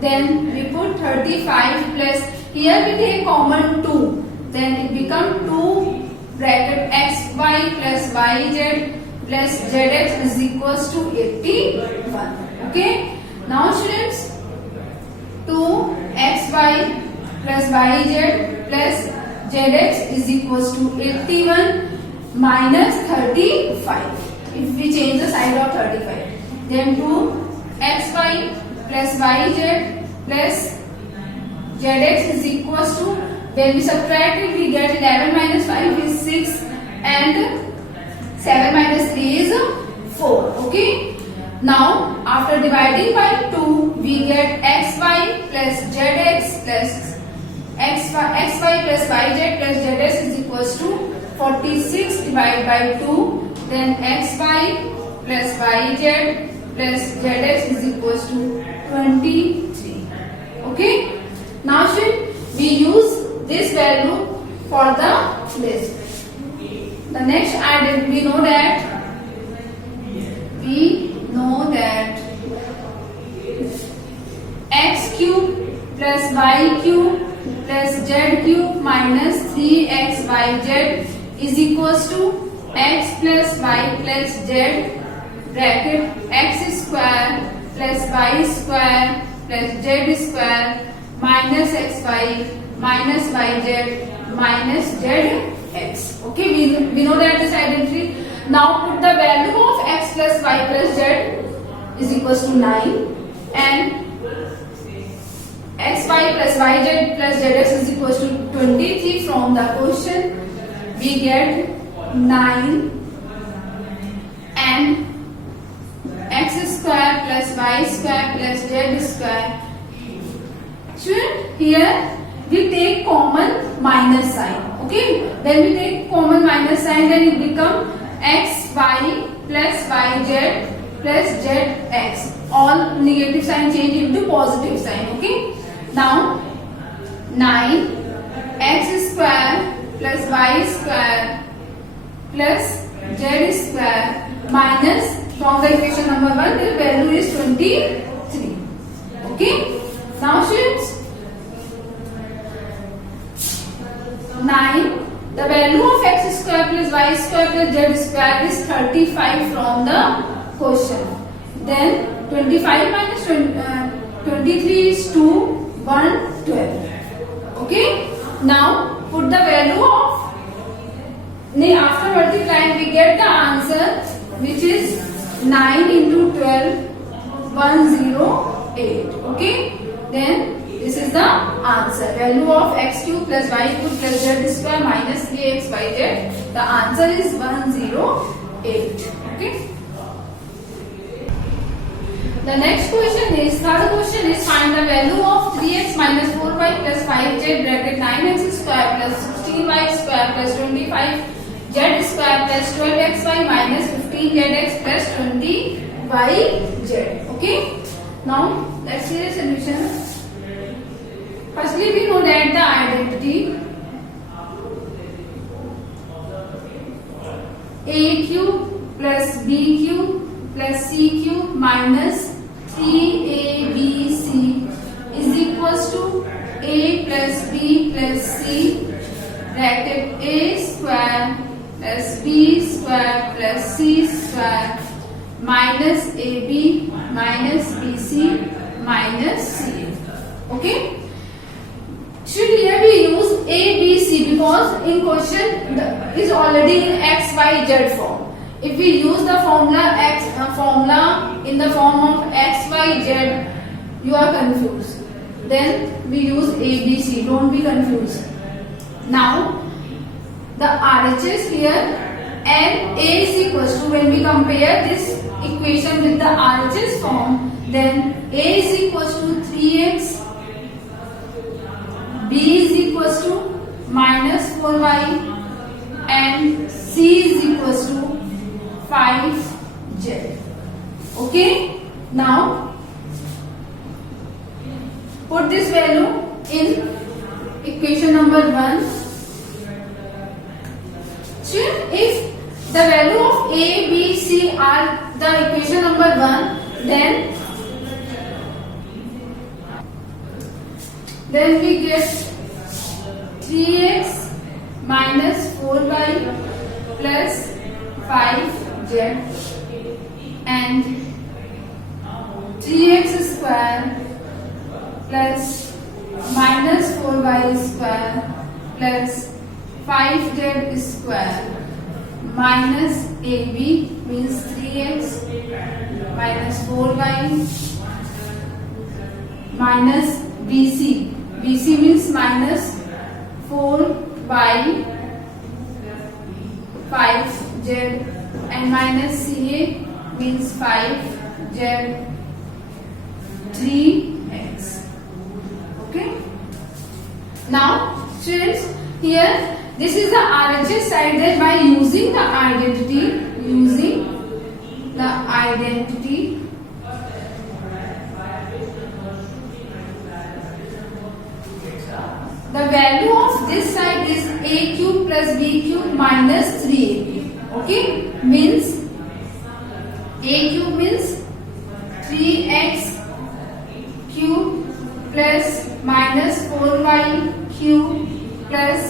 Then we put 35 plus, here we take common 2, then it become 2 bracket xy plus yz plus zx is equals to 81. Okay, now students, 2xy plus yz plus zx is equals to 81 minus 35. If we change the side of 35, then 2xy plus yz plus zx is equals to, when we subtract it, we get 11 minus 5 is 6 and 7 minus 3 is 4. Okay, now after dividing by 2, we get xy plus zx plus xy plus yz plus zx is equals to 46 divided by 2, then xy plus yz plus zx is equals to 23. Okay, now should we use this value for the list. The next item, we know that x cube plus y cube plus z cube minus 3xyz is equals to x plus y plus z bracket x square plus y square plus z square minus xy minus yz minus zx. Okay, we know that this identity. Now put the value of x plus y plus z is equals to 9 and xy plus yz plus zx is equals to 23 from the question. We get 9 and x square plus y square plus z square. Student, here we take common minus sign. Okay, then we take common minus sign, then it become xy plus yz plus zx. All negative sign change into positive sign. Okay, now 9 x square plus y square plus z square minus, from the equation number 1, the value is 23. Okay, now students, 9, the value of x square plus y square plus z square is 35 from the question. Then 25 minus 23 is 2, 112. Okay, now put the value of, after multiplying we get the answer, which is 9 into 12, 108. Okay, then this is the answer. Value of x cube plus y cube plus z square minus 3xyz. The answer is 108. Okay. The next question is, third question is, find the value of 3x minus 4y plus 5z bracket 9x square plus 16y square plus 25z square plus 12xy minus 15zx plus 20yz. Okay. Now let's see the solution. Firstly, we know that the identity a cube plus b cube plus c cube minus 3abc is equals to a plus b plus c bracket a square plus b square plus c square minus ab minus bc minus c. Okay. Should here we use a, b, c because in question is already in x, y, z form. If we use the formula in the form of x, y, z, you are confused. Then we use a, b, c. Don't be confused. Now the RHS here and a is equals to, when we compare this equation with the RHS form, then a is equals to 3x, b is equals to minus 4y and c is equals to 5z. Okay, now put this value in equation number 1. So if the value of a, b, c are the equation number 1, then we get 3x minus 4y plus 5z and 3x square plus minus 4y square plus 5z square minus ab means 3x minus 4y minus bc. bc means minus 4y 5z and minus ca means 5z 3x. Okay, now students, here this is the RHS side, that by using the identity the value of this side is a cube plus b cube minus 3ab. Okay, means a cube means 3x cube plus minus 4y cube plus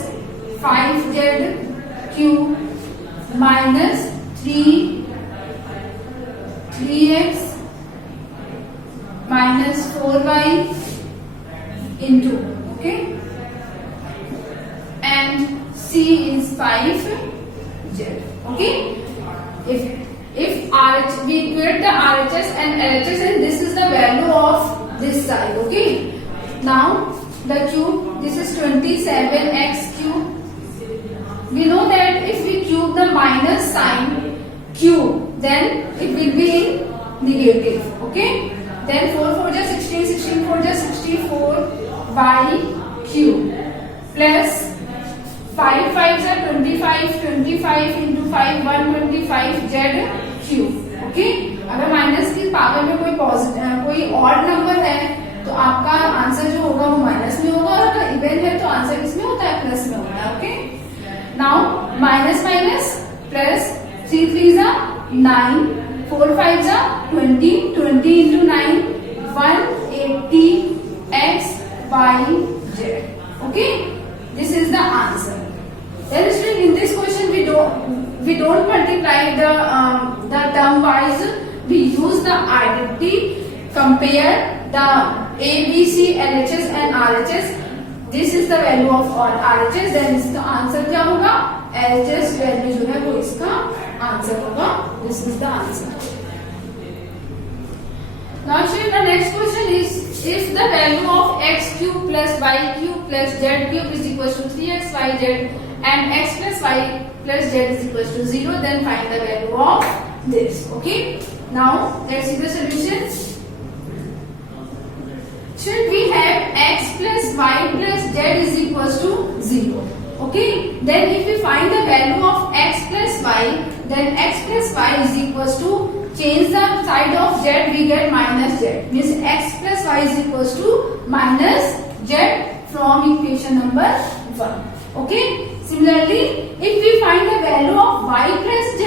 5z cube minus 3x minus 4y into, okay, and c is 5z. Okay, if RH, we get the RHS and LHS, and this is the value of this side. Okay, now the cube, this is 27x cube. We know that if we cube the minus sign cube, then it will be in negative. Okay, then 4 4 just 16, 16 4 just 64 y cube plus 5 5 are 25, 25 into 5 125 z cube. Okay, अगर माइनस की पावर में कोई odd number है तो आपका आंसर जो होगा वो माइनस में होगा, और अगर इवन है तो आंसर किसमें होता है, प्लस में होता है. Okay, now minus minus plus 3 3 जा 9, 4 5 जा 20, 20 into 9 180 x y z. Okay, this is the answer. Then in this question we don't multiply the term wise. We use the identity, compare the A, B, C, LHS and RHS. This is the value of all RHS. Then इसका आंसर क्या होगा, LHS value जो है वो इसका आंसर होगा. This is the answer. Now the next question is, if the value of x cube plus y cube plus z cube is equals to 3xyz and x plus y plus z is equals to 0, then find the value of this. Okay, now let's see the solutions. Should we have x plus y plus z is equals to 0? Okay, then if we find the value of x plus y, then x plus y is equals to, change the side of z, we get minus z, means x plus y is equals to minus z from equation number 1. Okay, similarly if we find the value of y plus z,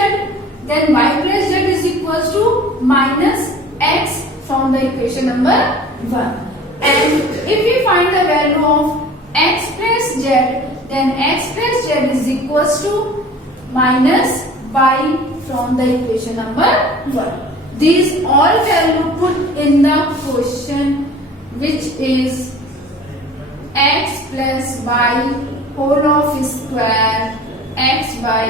then y plus z is equals to minus x from the equation number 1. And if we find the value of x plus z, then x plus z is equals to minus y from the equation number 1. These all value put in the question, which is x plus y whole of square x by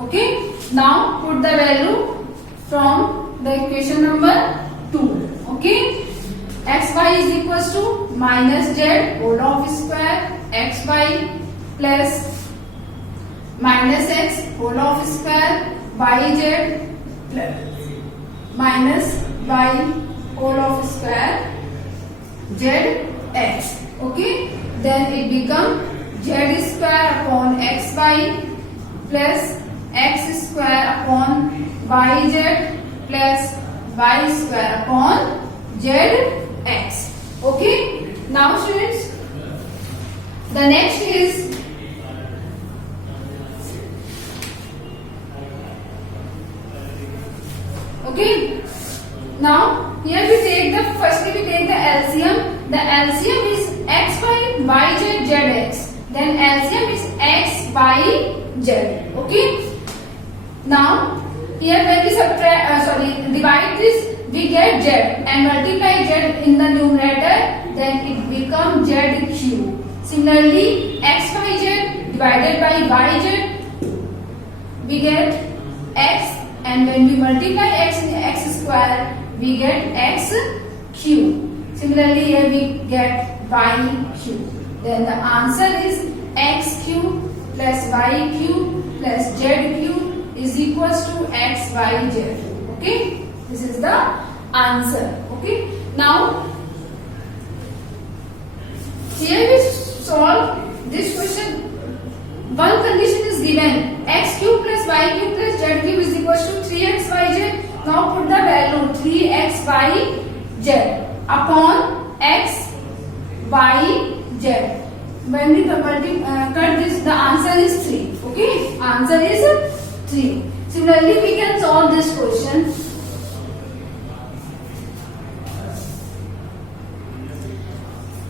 okay. Now put the value from the equation number 2. Okay, xy is equals to minus z whole of square xy plus minus x whole of square yz minus y whole of square zx. Okay, then it become z square upon xy plus x square upon yz plus y square upon zx. Okay, now students, the next is okay. Now here we take the firstly we take the LCM. The LCM is x by yz zx. Then LCM is x by z. Okay. Now here when we divide this, we get z and multiply z in the numerator. Then it becomes zq. Similarly, x by z divided by yz, we get x. And when we multiply x in x square, we get x cube. Similarly, here we get y cube. Then the answer is x cube plus y cube plus z cube is equals to x, y, z. Okay, this is the answer. Okay, now here we solve this question. One condition is given, x cube plus y cube plus z cube is equals to 3xyz. Now put the value 3xyz upon x, y, z. When we cut this, the answer is 3. Okay, answer is 3. Similarly, we can solve this question.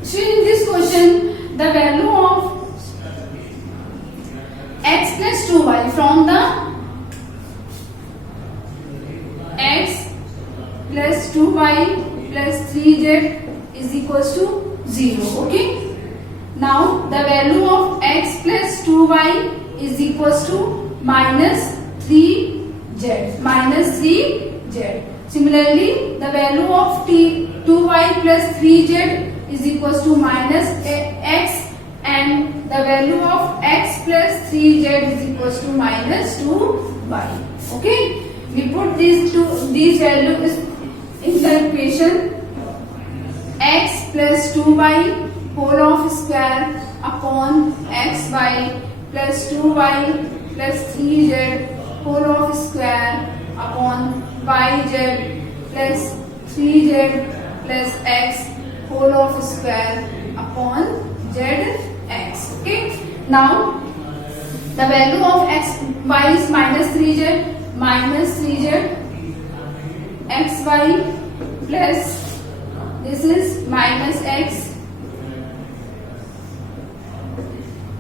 So in this question, the value of x plus 2y from the x plus 2y plus 3z is equals to 0. Okay. Now the value of x plus 2y is equals to minus 3z. Minus 3z. Similarly, the value of 2y plus 3z is equals to minus x. And the value of x plus 3z is equals to minus 2y. Okay, we put these values in the equation. X plus 2y whole of square upon xy plus 2y plus 3z whole of square upon yz plus 3z plus x whole of square upon zx. Okay. Now the value of x y is minus 3z xy plus this is minus x,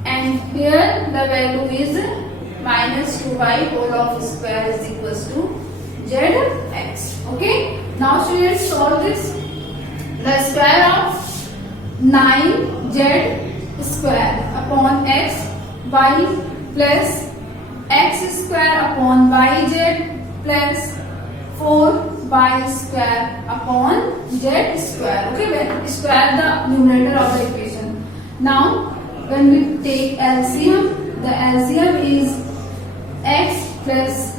and here the value is minus 2y whole of square is equals to zx. Okay. Now students, solve this. The square of 9z square upon x y plus x square upon yz plus 4y square upon z square. Okay, when square the numerator of the equation. Now when we take LCM, the LCM is x plus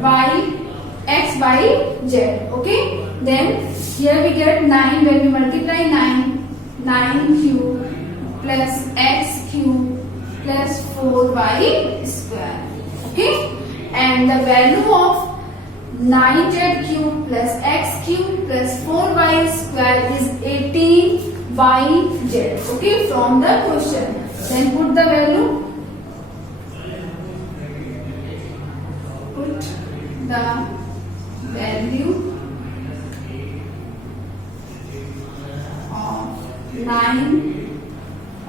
y, x by z. Okay, then here we get 9. When we multiply 9 cube plus x cube plus 4y square. Okay, and the value of 9z cube plus x cube plus 4y square is 18yz. Okay, from the question. Then put the value. Put the value of 9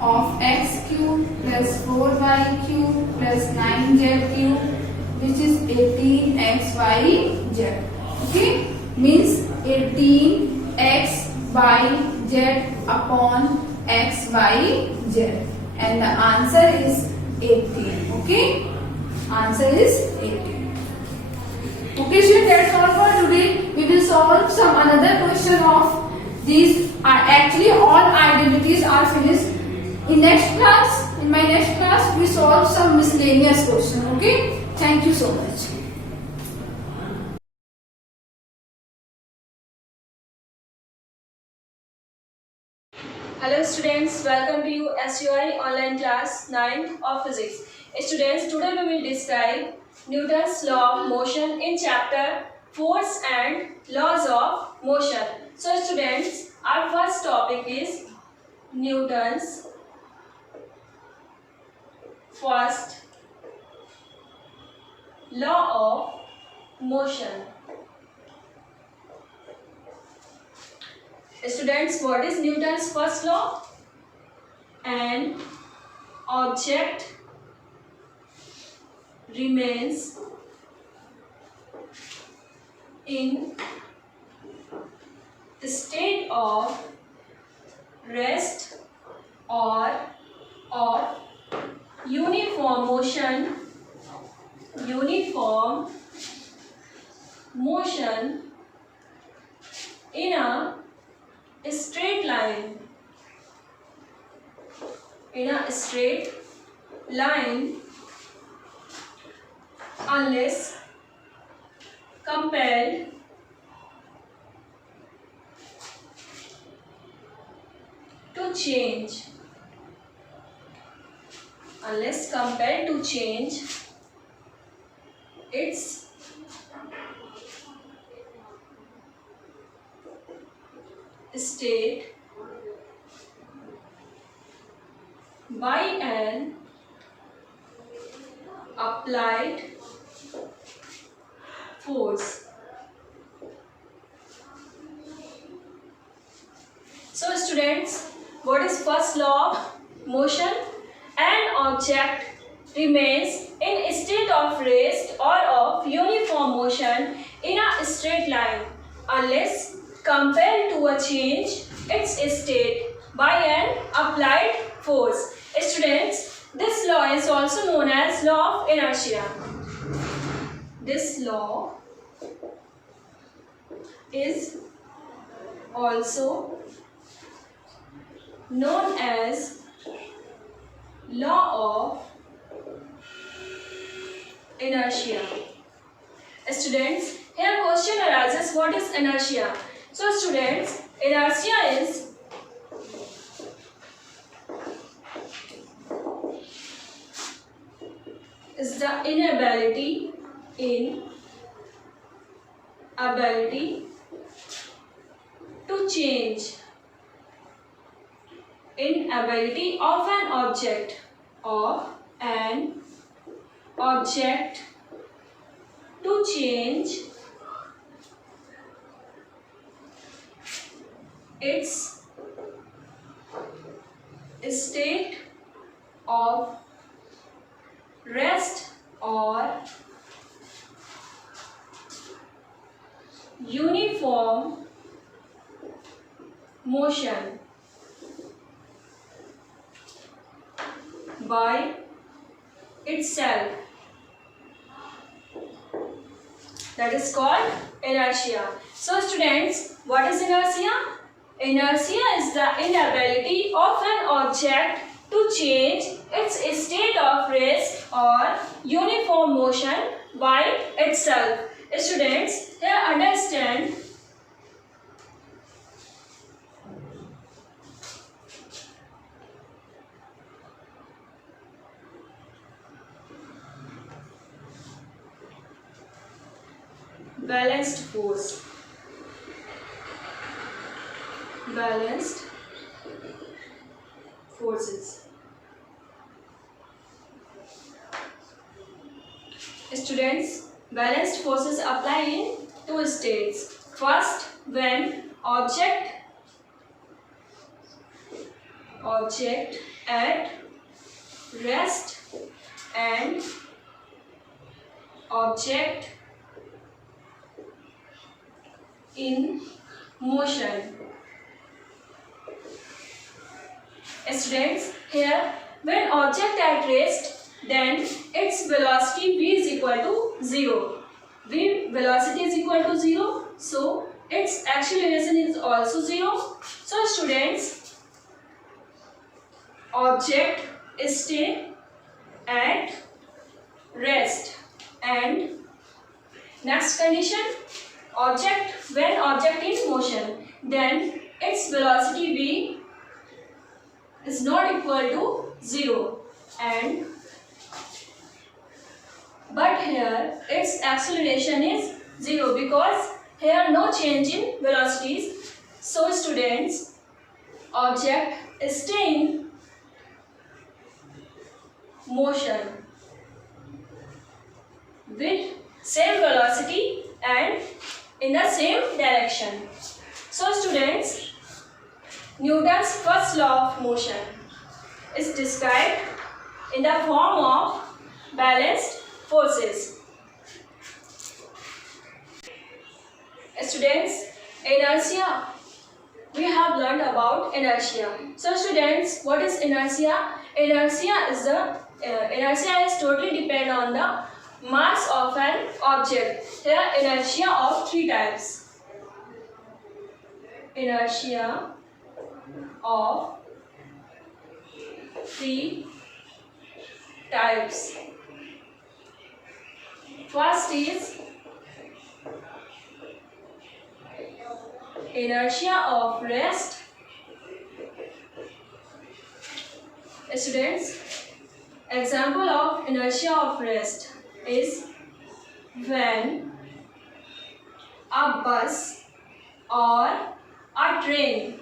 of x cube plus 4y cube plus 9z cube, which is 18xyz. Okay, means 18x by z upon x by z, and the answer is 18. Okay, answer is 18. Okay, so that's all for today. We will solve some another question of these. Actually, all identities are finished. In next class, In my next class, we solve some miscellaneous question. Okay? Thank you so much. Hello students, welcome to you SUI online class 9 of physics. Students, today we will describe Newton's law of motion in chapter force and laws of motion. So students, our first topic is Newton's first law of motion. Students, what is Newton's first law? An object remains in state of rest or of uniform motion in a straight line unless compelled to change its state by an applied force. So students, what is first law of motion? An object remains in a state of rest or of uniform motion in a straight line unless compelled to change its state by an applied force. Students, this law is also known as law of inertia. This law is also known as law of inertia. Students, here question arises, what is inertia? So students, inertia is the inability to change inability of an object to change its state of rest or uniform motion by itself. That is called inertia. So students, what is inertia? Inertia is the inability of an object to change its state of rest or uniform motion by itself. Students, here understand balanced force. Balanced forces. Students, balanced forces apply in two states. First, when object at rest and object in motion. Students, here when object at rest, then its velocity v is equal to 0. V velocity is equal to 0, so its acceleration is also 0. So students, object stay at rest. And next condition, when object in motion, then its velocity v is not equal to 0, and but here its acceleration is 0 because here no change in velocities. So students, object stay in motion with same velocity and in the same direction. So students, Newton's first law of motion is described in the form of balanced forces. Students, inertia. We have learned about inertia. So students, what is inertia? Inertia is totally depend on the mass of an object. There are inertia of three types. Inertia of three types. First is inertia of rest. Students, example of inertia of rest is when a bus or a train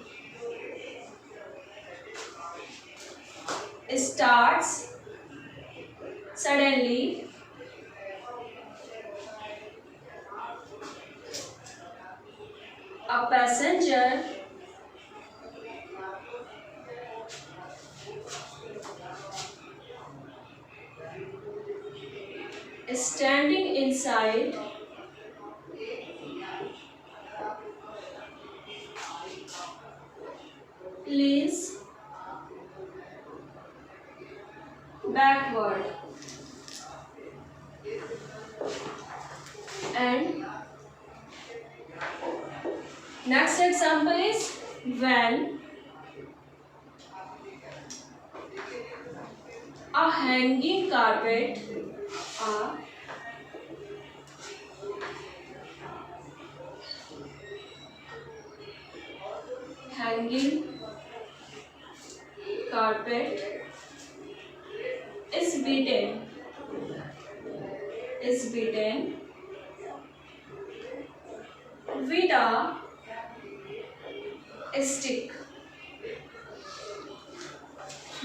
starts suddenly a passenger is standing inside leans backward and next example is when a hanging carpet is beaten with a stick.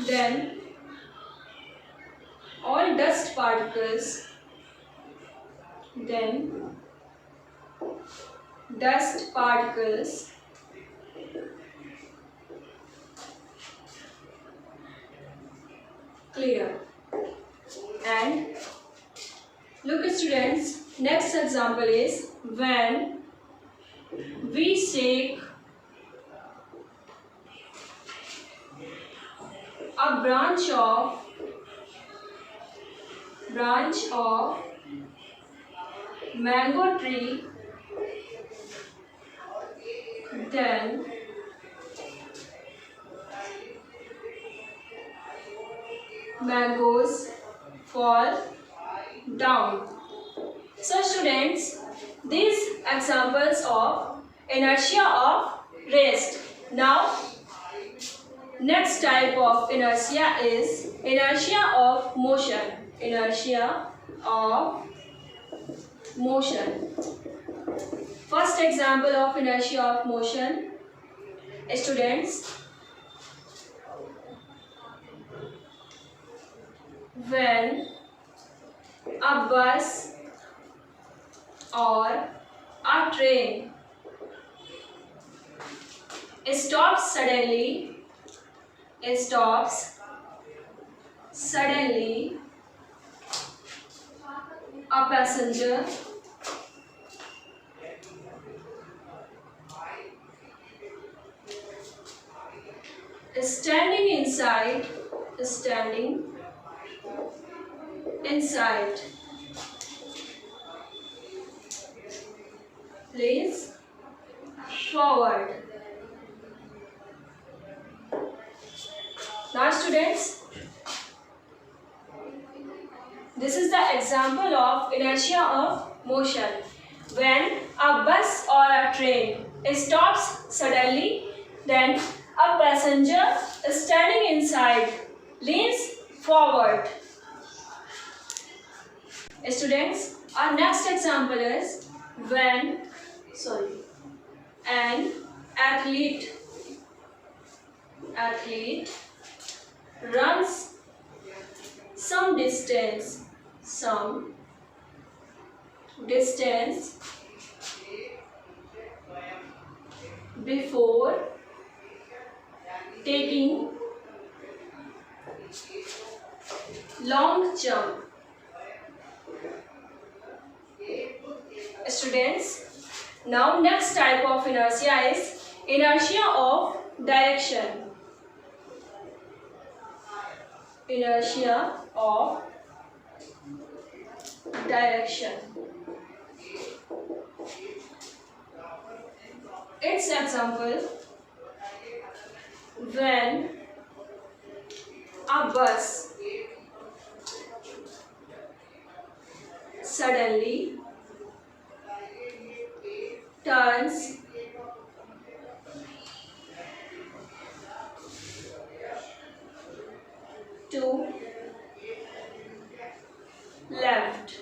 Then all dust particles clear. And look students, next example is when we shake a branch of mango tree, then mangoes fall down. So students, these examples of inertia of rest. Now next type of inertia is inertia of motion. First example of inertia of motion, students, when a bus or a train stops suddenly, a passenger is standing inside. Please forward. Now students, the example of inertia of motion. When a bus or a train stops suddenly, then a passenger standing inside leans forward. Students, our next example is when an athlete runs some distance before taking long jump. Students, now next type of inertia is inertia of direction. Inertia of direction. Its example: when a bus suddenly turns to left,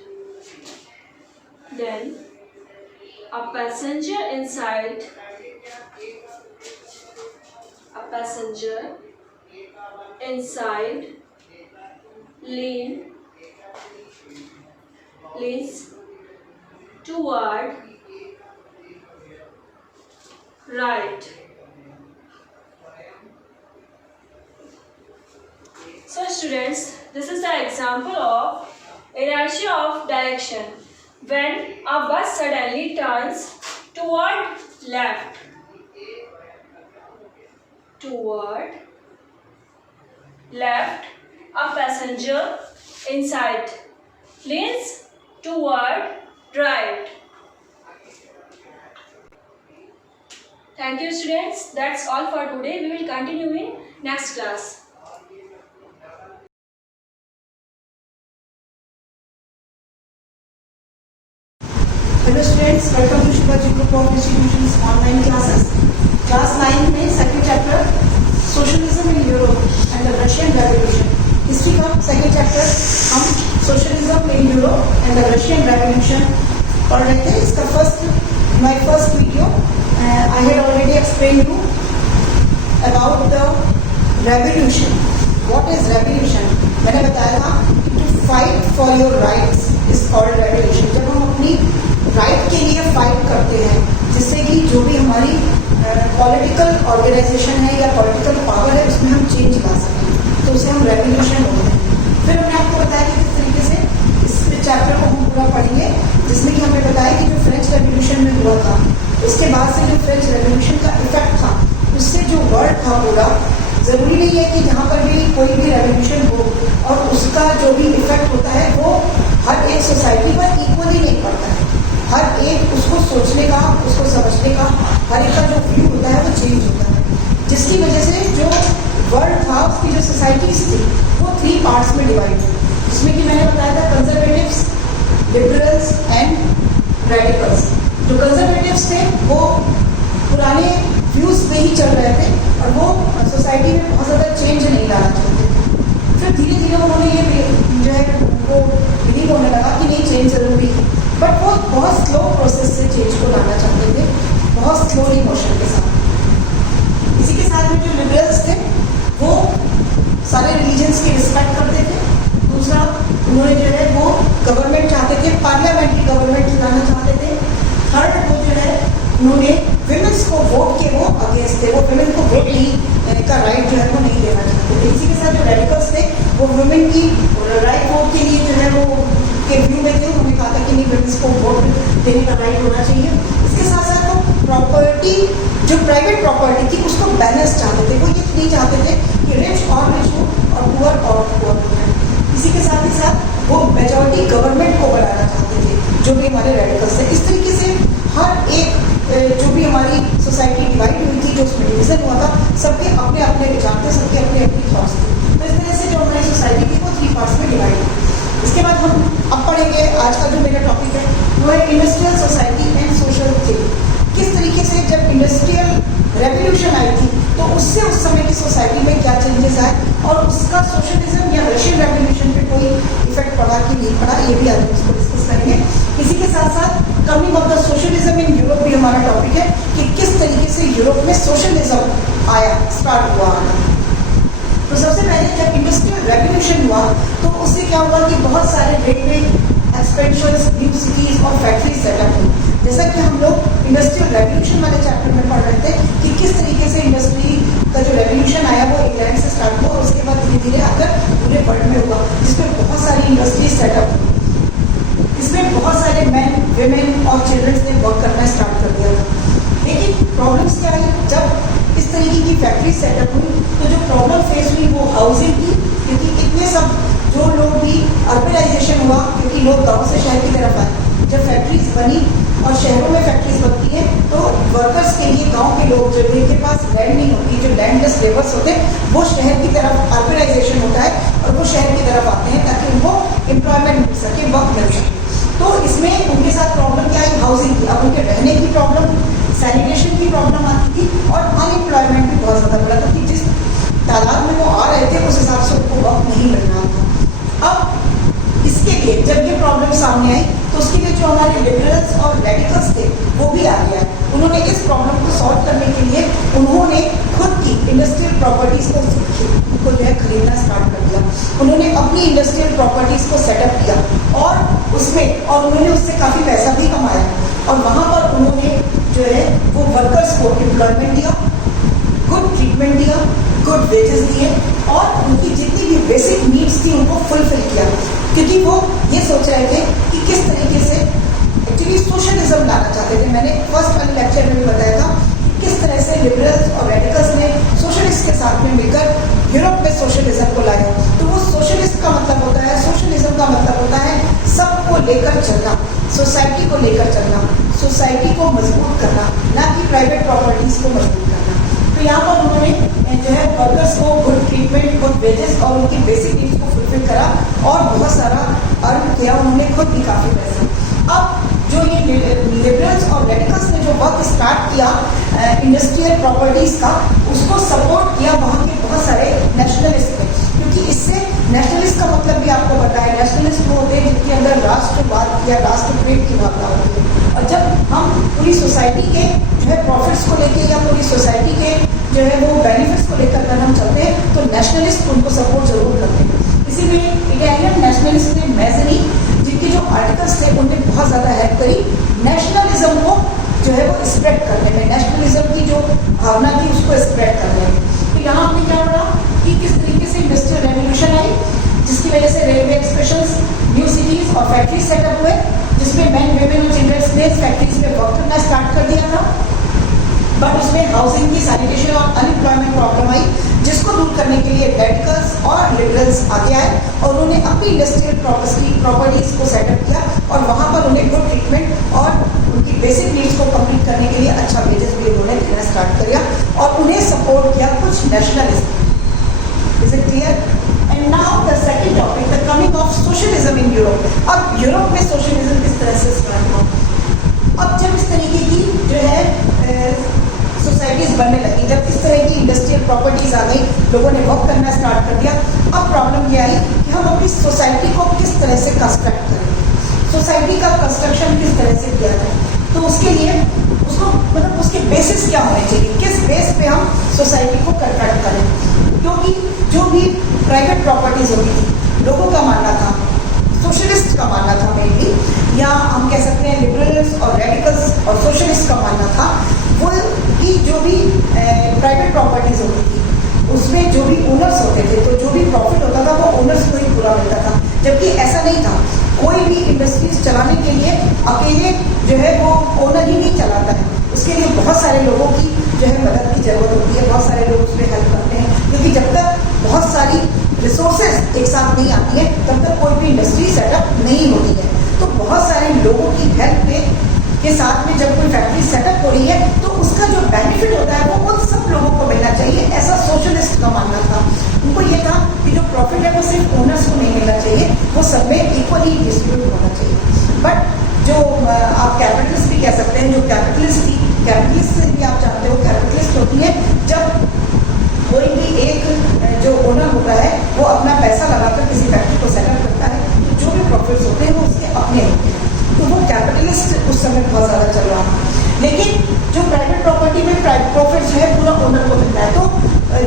then a passenger inside leans toward right. So students, this is the example of inertia of direction. When a bus suddenly turns toward left, a passenger inside leans toward right. Thank you students. That's all for today. We will continue in next class. Hello students, welcome to Shivaji group of institutions online classes. Class 9 में second chapter socialism in Europe and the Russian revolution, history का second chapter हम socialism in Europe and the Russian revolution पढ़ रहे थे। इसका my first video I had already explain you about the revolution. What is revolution? मैंने बताया था to fight for your rights is called revolution. जब हम अपनी राइट के लिए फाइट करते हैं, जिससे कि जो भी हमारी पॉलिटिकल ऑर्गेनाइजेशन है या पॉलिटिकल पावर है उसमें हम चेंज ला सकें, तो उसे हम रेवोल्यूशन बोलते हैं। फिर हमने आपको बताया कि किस तरीके से इस चैप्टर को हम पूरा पढ़ेंगे, जिसमें कि हमें बताया कि जो फ्रेंच रेवोल्यूशन में हुआ था, उसके बाद से जो फ्रेंच रेवोल्यूशन का इफेक्ट था, उससे जो वर्ल्ड था पूरा, ज़रूरी नहीं है कि जहाँ पर भी कोई भी रेवोल्यूशन हो और उसका जो भी इफेक्ट होता है वो हर एक सोसाइटी पर इक्वली नहीं पड़ता है। हर एक उसको सोचने का, उसको समझने का, हर एक का जो व्यू होता है वो चेंज होता है, जिसकी वजह से जो वर्ल्ड था, उसकी जो सोसाइटीज थी वो 3 पार्ट्स में डिवाइड हुई, जिसमें कि मैंने बताया था कंजर्वेटिव्स, लिबरल्स एंड रेडिकल्स। जो कंजर्वेटिव्स थे वो पुराने व्यूज़ में ही चल रहे थे और वो सोसाइटी में बहुत ज़्यादा चेंज नहीं लाना चाहते थे। फिर धीरे धीरे उन्होंने ये जो है वो बिलीव होने लगा कि नहीं, चेंज ज़रूरी है, बट वो बहुत स्लो प्रोसेस से चेंज को लाना चाहते थे, बहुत स्लोली मोशन के साथ। इसी के साथ में जो लिबरल्स थे वो सारे रिलीजन्स की रिस्पेक्ट करते थे। दूसरा, उन्होंने जो है वो गवर्नमेंट चाहते थे, पार्लियामेंट्री गवर्नमेंट लाना चाहते थे। थर्ड, वो जो है उन्होंने विमेंस को वोट के वो अगेंस्ट थे, वो विमेन को वोट का राइट जो है वो नहीं देना चाहते थे। इसी के साथ जो रेडिकल्स थे वो विमेन की राइट वोट के लिए जो है वो के व्यू में थे, उन्होंने कहा था कि नहीं, विमेंस को वोट देने का राइट होना चाहिए। इसके साथ साथ वो प्रॉपर्टी, जो प्राइवेट प्रॉपर्टी थी, उसको बैलेंस चाहते थे। वो ये नहीं चाहते थे कि रिच और रिच हो और पुअर और पुअर हो। इसी के साथ ही साथ वो मेजॉरिटी गवर्नमेंट को बनाना चाहते थे, जो भी हमारे रेडिकल्स थे। इस तरीके से हर एक जो भी हमारी सोसाइटी डिवाइड हुई थी, जो उसमें डिवीजन हुआ था, सबके अपने अपने विचार थे, सबके अपने अपनी थॉट्स थे। तो इस तरह से जो हमारी सोसाइटी थी वो 3 पार्ट्स में डिवाइड हुई। इसके बाद हम सोशलिज्म आया, स्टार्ट हुआ आना। तो सबसे पहले जब इंडस्ट्रियल रेवोल्यूशन हुआ तो उससे क्या हुआ कि बहुत सारे रेलवे एक्सपेंशंस, न्यू सिटीज और फैक्ट्री सेटअप हुई। जैसा कि हम लोग इंडस्ट्रियल रेवोल्यूशन वाले चैप्टर में पढ़ रहे थे कि किस तरीके से इंडस्ट्री का जो रेवोल्यूशन आया वो इंग्लैंड से स्टार्ट हुआ और उसके बाद धीरे धीरे आकर पूरे वर्ल्ड में हुआ, जिसमें बहुत सारी इंडस्ट्रीज सेटअप हुई। इसमें बहुत सारे मैन, वेमेन और चिल्ड्रंस ने वर्क करना स्टार्ट कर दिया था। लेकिन प्रॉब्लम्स क्या है, जब इस तरीके की फैक्ट्री सेटअप हुई तो जो प्रॉब्लम फेस हुई वो हाउसिंग की, क्योंकि इतने सब जो लोग भी अर्बनाइजेशन हुआ, क्योंकि लोग गांव से शहर की तरफ आए। जब फैक्ट्रीज बनी और शहरों में फैक्ट्रीज बनती हैं तो वर्कर्स के लिए गांव के लोग जो जिनके पास लैंड नहीं होती, जो लैंडलेस लेबर्स होते हैं, वो शहर की तरफ अर्बनाइजेशन होता है और वो शहर की तरफ आते हैं ताकि उनको एम्प्लॉयमेंट मिल सके, वर्क मिल सके। तो इसमें उनके साथ प्रॉब्लम क्या है, हाउसिंग की। अब उनके रहने की प्रॉब्लम, सैनिटेशन की प्रॉब्लम आती थी और अनएम्प्लॉयमेंट भी बहुत ज़्यादा बढ़ा था कि जिस तादाद में वो आ रहे थे उस हिसाब से उनको वर्क नहीं मिल रहा था। अब इसके लिए जब ये प्रॉब्लम सामने आई तो उसके लिए जो हमारे लिबरल्स और रेडिकल्स थे वो भी आ गया। उन्होंने इस प्रॉब्लम को सॉल्व करने के लिए उन्होंने खुद की इंडस्ट्रियल प्रॉपर्टीज़ को जो है खरीदना स्टार्ट कर दिया। उन्होंने अपनी इंडस्ट्रियल प्रॉपर्टीज़ को सेटअप किया और उन्होंने उससे काफ़ी पैसा भी कमाया और वहाँ पर उन्होंने जो है वो वर्कर्स को एम्प्लॉयमेंट दिया, गुड ट्रीटमेंट दिया, गुड वेजेस दिए और उनकी जितनी भी बेसिक नीड्स थी उनको फुलफिल किया, क्योंकि वो ये सोच रहे थे कि किस तरीके से एक्चुअली सोशलिज्म लाना चाहते थे। मैंने फर्स्ट वाले लेक्चर में भी बताया था कि किस तरह से लिबरल्स और रेडिकल्स ने सोशलिस्ट के साथ में मिलकर यूरोप में सोशलिज्म को लाया। तो वो सोशलिस्ट का मतलब होता है, सोशलिज्म का मतलब होता है सबको लेकर चलना, सोसाइटी को लेकर चलना, सोसाइटी को मजबूत करना, ना कि प्राइवेट प्रॉपर्टीज़ को मजबूत करना। तो यहाँ पर उन्होंने जो है वर्कर्स को गुड ट्रीटमेंट, गुड वेजेस और उनकी बेसिक नीड्स को फुलफिल करा और बहुत सारा अर्न किया उन्होंने, खुद भी काफ़ी पैसा। अब जो ये लिबरल्स और रेडिकल्स ने जो वर्क स्टार्ट किया इंडस्ट्रियल प्रॉपर्टीज़ का, उसको सपोर्ट किया वहाँ के बहुत सारे नेशनलिस्ट ने, क्योंकि इससे नेशनलिस्ट का मतलब भी आपको पता है, नेशनलिस्ट वो होते हैं जिनके अंदर राष्ट्रवाद या राष्ट्र प्रेम की भावना होती है। और जब हम पूरी सोसाइटी के जो है प्रॉफिट्स को लेके या पूरी सोसाइटी के जो है वो बेनिफिट्स को लेकर अगर हम चलते हैं तो नेशनलिस्ट उनको सपोर्ट जरूर करते हैं। इसी में इटालियन नेशनलिस्ट ने मैजनी, जिनके जो आर्टिकल्स थे उनने बहुत ज़्यादा हेल्प करी नेशनलिज्म को जो है वो स्प्रेड करने में, नेशनलिज्म की जो भावना थी उसको स्प्रेड करने में। तो यहाँ हमने क्या पढ़ा कि किस तरीके से इंडस्ट्रियल रेवोल्यूशन आई, जिसकी वजह से रेलवे एक्सप्रेशंस, न्यू सिटीज़ और फैक्ट्री सेटअप हुए, जिसमें मैन, वेमेन और चिल्ड्रंस ने फैक्ट्रीज में वर्क करना स्टार्ट कर दिया था। बट उसमें हाउसिंग की, सैनिटेशन और अनएम्प्लॉयमेंट प्रॉब्लम आई, जिसको दूर करने के लिए रेडिकल्स और लिबरल्स आगे आए और उन्होंने अपनी इंडस्ट्रियल प्रॉपर्टीज़ को सेटअप किया और वहाँ पर उन्हें गुड ट्रीटमेंट और उनकी बेसिक नीड्स को कंप्लीट करने के लिए अच्छा वेजेस भी उन्होंने देना स्टार्ट किया और उन्हें सपोर्ट किया कुछ nationalist. Is it clear? And now the second topic, the coming of socialism in Europe. अब यूरोप में सोशलिज्म किस तरह से स्टार्ट हुआ? अब जब इस तरीके की जो है सोसाइटीज़ बनने लगी, जब इस तरह की इंडस्ट्रियल प्रॉपर्टीज़ आ गई, लोगों ने वर्क करना स्टार्ट कर दिया। अब प्रॉब्लम ये आई कि हम अपनी सोसाइटी को किस तरह से कंस्ट्रक्ट करें, सोसाइटी का कंस्ट्रक्शन किस तरह से किया जाए। तो उसके लिए उसको मतलब उसके बेसिस क्या होने चाहिए, किस बेस पे हम सोसाइटी को कंस्ट्रक्ट करें। क्योंकि जो भी प्राइवेट प्रॉपर्टीज़ होती थी, लोगों का मानना था, सोशलिस्ट का मानना था मेनली, या हम कह सकते हैं लिबरल्स और रेडिकल्स और सोशलिस्ट का मानना था वो कि जो भी प्राइवेट प्रॉपर्टीज़ होती थी उसमें जो भी ओनर्स होते थे, तो जो भी प्रॉफिट होता था वो ओनर्स को ही पूरा मिलता था। जबकि ऐसा नहीं था, कोई भी इंडस्ट्रीज चलाने के लिए अकेले जो है वो ओनर ही नहीं चलाता है, उसके लिए बहुत सारे लोगों की जो है मदद की ज़रूरत होती है, बहुत सारे लोग उसमें हेल्प करते हैं, क्योंकि जब तक बहुत सारी रिसोर्सेज एक साथ नहीं आती है तब तक कोई भी इंडस्ट्री सेटअप नहीं होती है। तो बहुत सारे लोगों की हेल्प के साथ में जब कोई फैक्ट्री सेटअप हो रही है तो उसका जो बेनिफिट होता है वो उन सब लोगों को मिलना चाहिए, ऐसा सोशलिस्ट का मानना था। उनको ये था कि जो प्रॉफिट है वो सिर्फ ओनर्स को नहीं मिलना चाहिए, वो सब में इक्वली डिस्ट्रीब्यूट होना चाहिए। बट जो आप कैपिटलिस्ट भी कह सकते हैं, जो कैपिटलिस्ट थी, कैपिटलिस्ट भी आप जानते हो कैपिटलिस्ट होती है जब कोई भी एक जो ओनर होता है वो अपना पैसा लगाकर किसी फैक्ट्री को सेटअप करता है, तो जो भी प्रॉफिट्स होते हैं वो उसके अपने होते हैं। तो वो कैपिटलिस्ट उस समय बहुत ज़्यादा चल रहा था। लेकिन जो प्राइवेट प्रॉपर्टी में प्राइवेट प्रॉफिट्स जो है पूरा ओनर को मिलता है। तो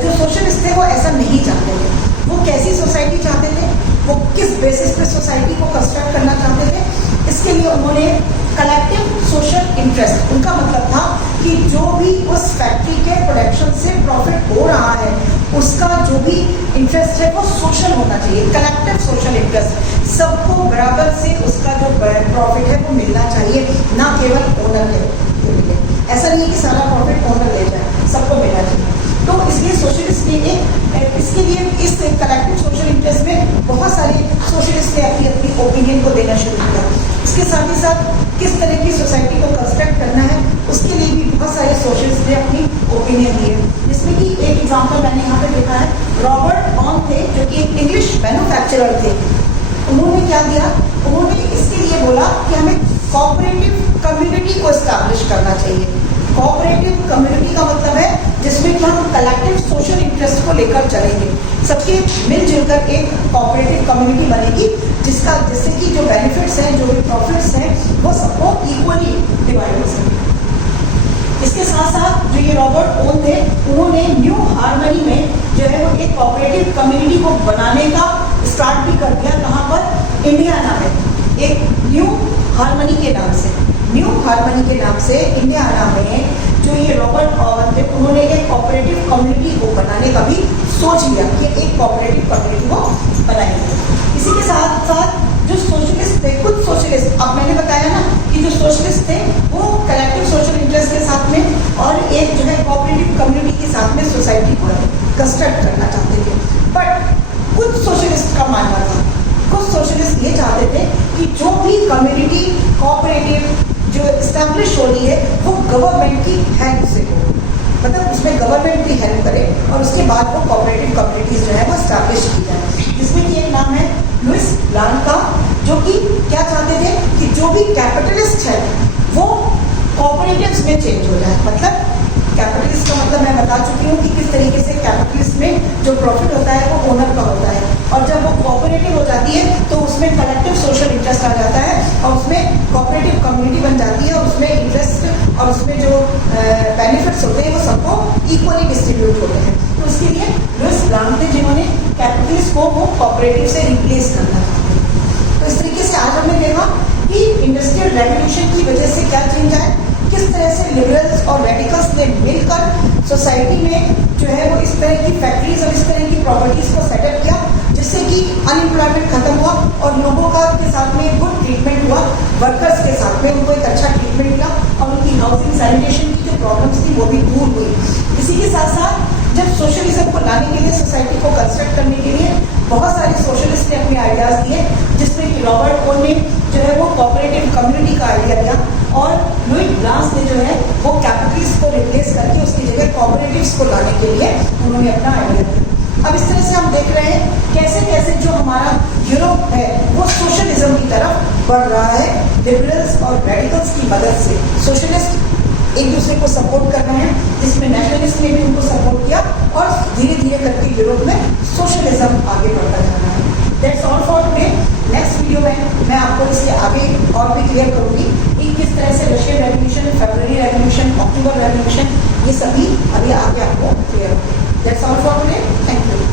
जो सोशलिस्ट थे वो ऐसा नहीं चाहते थे। वो कैसी सोसाइटी चाहते थे, वो किस बेसिस पे सोसाइटी को कंस्ट्रक्ट करना चाहते थे, इसके लिए उन्होंने कलेक्टिव सोशल इंटरेस्ट, उनका मतलब था कि जो भी उस फैक्ट्री के प्रोडक्शन से प्रॉफिट हो रहा है उसका जो भी इंटरेस्ट है वो सोशल होना चाहिए, कलेक्टिव सोशल इंटरेस्ट, सबको बराबर से उसका जो प्रॉफिट है वो मिलना चाहिए, ना केवल ओनर के लिए। ऐसा नहीं है कि सारा प्रॉफिट ओनर ले जाए, सबको मिलना चाहिए। तो इसलिए सोशलिस्ट ने इसके लिए इस कलेक्टिव सोशल इंटरेस्ट में बहुत सारे सोशलिस्ट ने अपनी अपनी ओपिनियन को देना शुरू किया। इसके साथ ही साथ किस तरह की सोसाइटी को कंस्ट्रक्ट करना है उसके लिए भी बहुत सारे सोशलिस्ट ने अपनी ओपिनियन दिए, जिसमें कि एक एग्जांपल मैंने यहाँ पे देखा है। रॉबर्ट ऑन थे जो कि एक इंग्लिश मैन्युफैक्चरर थे। उन्होंने क्या दिया, उन्होंने इसके लिए बोला कि हमें कोऑपरेटिव कम्युनिटी को एस्टैब्लिश करना चाहिए। कोऑपरेटिव कम्युनिटी का मतलब है जिसमें कि हम कलेक्टिव सोशल इंटरेस्ट को लेकर चलेंगे, सबके मिलजुल कर एक कोऑपरेटिव कम्युनिटी बनेगी जिससे कि जो बेनिफिट्स हैं, जो भी प्रॉफिट्स हैं, वो सबको इक्वली डिवाइड हो सके। इसके साथ साथ जो ये रॉबर्ट ओन थे, उन्होंने न्यू हार्मनी में जो है वो एक कोऑपरेटिव कम्युनिटी को बनाने का स्टार्ट भी कर दिया। कहाँ पर? इंडियाना में, एक न्यू हार्मनी के नाम से, न्यू हार्मनी के नाम से इंडियाना में जो ये रॉबर्ट ऑवन थे, उन्होंने एक कोऑपरेटिव कम्युनिटी को बनाने का भी सोच लिया कि एक कोऑपरेटिव कम्युनिटी को बनाएंगे। इसी के साथ साथ जो सोशलिस्ट थे, कुछ सोशलिस्ट, अब मैंने बताया ना कि जो सोशलिस्ट थे वो कलेक्टिव सोशल इंटरेस्ट के साथ में और एक जो है कोऑपरेटिव कम्युनिटी के साथ में सोसाइटी को कंस्ट्रक्ट करना चाहते थे। बट कुछ सोशलिस्ट का मानना था, कुछ सोशलिस्ट ये चाहते थे कि जो भी कम्युनिटी कोऑपरेटिव जो इस्टेब्लिश हो रही है वो गवर्नमेंट की हेल्प से हो, मतलब उसमें गवर्नमेंट भी हेल्प करे और उसके बाद वो कोऑपरेटिव कम्युनिटीज जो है वो इस्टेब्लिश की जाए। जिसमें कि एक नाम है लुइस ब्लांक का, जो कि क्या चाहते थे कि जो भी कैपिटलिस्ट है वो कोऑपरेटिव्स में चेंज हो जाए। मतलब कैपिटलिस्ट का मतलब मैं बता चुकी हूँ कि किस तरीके से कैपिटलिस्ट में जो प्रॉफिट होता है वो ओनर का होता है, और जब वो कोऑपरेटिव हो जाती है तो उसमें कलेक्टिव सोशल इंटरेस्ट आ जाता है और उसमें कोऑपरेटिव कम्युनिटी बन जाती है और उसमें इंटरेस्ट और उसमें जो बेनिफिट्स होते हैं वो सबको इक्वली डिस्ट्रीब्यूट होते हैं। तो इसके लिए लुइस ब्लांक थे जिन्होंने कैपिटलिस्ट को वो कोऑपरेटिव से रिप्लेस करना चाहते हैं। तो इस तरीके से आज हमने देखा कि इंडस्ट्रियल रेवोल्यूशन की वजह से क्या चेंज आए, किस तरह से लिबरल्स और रेडिकल्स ने मिलकर सोसाइटी में जो है वो इस तरह की फैक्ट्रीज और इस तरह की प्रॉपर्टीज को सेटअप किया जिससे कि अनएम्प्लॉयमेंट खत्म हुआ और लोगों का के साथ में गुड ट्रीटमेंट हुआ, वर्कर्स के साथ में उनको एक अच्छा ट्रीटमेंट मिला और उनकी हाउसिंग सैनिटेशन की जो प्रॉब्लम्स थी वो भी दूर हुई। इसी के साथ साथ जब सोशलिज्म को लाने के लिए, सोसाइटी को कंस्ट्रक्ट करने के लिए बहुत सारे सोशलिस्ट ने अपने आइडियाज दिए, जिसमें कि रॉबर्ट ओन ने जो है वो कोऑपरेटिव कम्युनिटी का आइडिया दिया और लुइस ब्लांक ने जो है वो कैपिटलिस्ट को रिप्लेस करके उसकी जगह कोऑपरेटिव्स को लाने के लिए उन्होंने अपना आइडिया दिया। अब इस तरह से हम देख रहे हैं कैसे कैसे जो हमारा यूरोप है वो सोशलिज्म की तरफ बढ़ रहा है, लिबरल्स और रेडिकल्स की मदद से। सोशलिस्ट एक दूसरे को सपोर्ट कर रहे हैं, जिसमें नेशनलिस्ट ने भी उनको सपोर्ट किया और धीरे धीरे करके यूरोप में सोशलिज्म आगे बढ़ता जा रहा है। That's all for today. Next video में मैं आपको इसके आगे और भी क्लियर करूंगी कि किस तरह से रशियन रेवोल्यूशन, फरवरी रेवोल्यूशन, अक्टूबर रेवोल्यूशन, ये सभी अभी आगे आपको क्लियर होंगे। That's all for today. Thank you.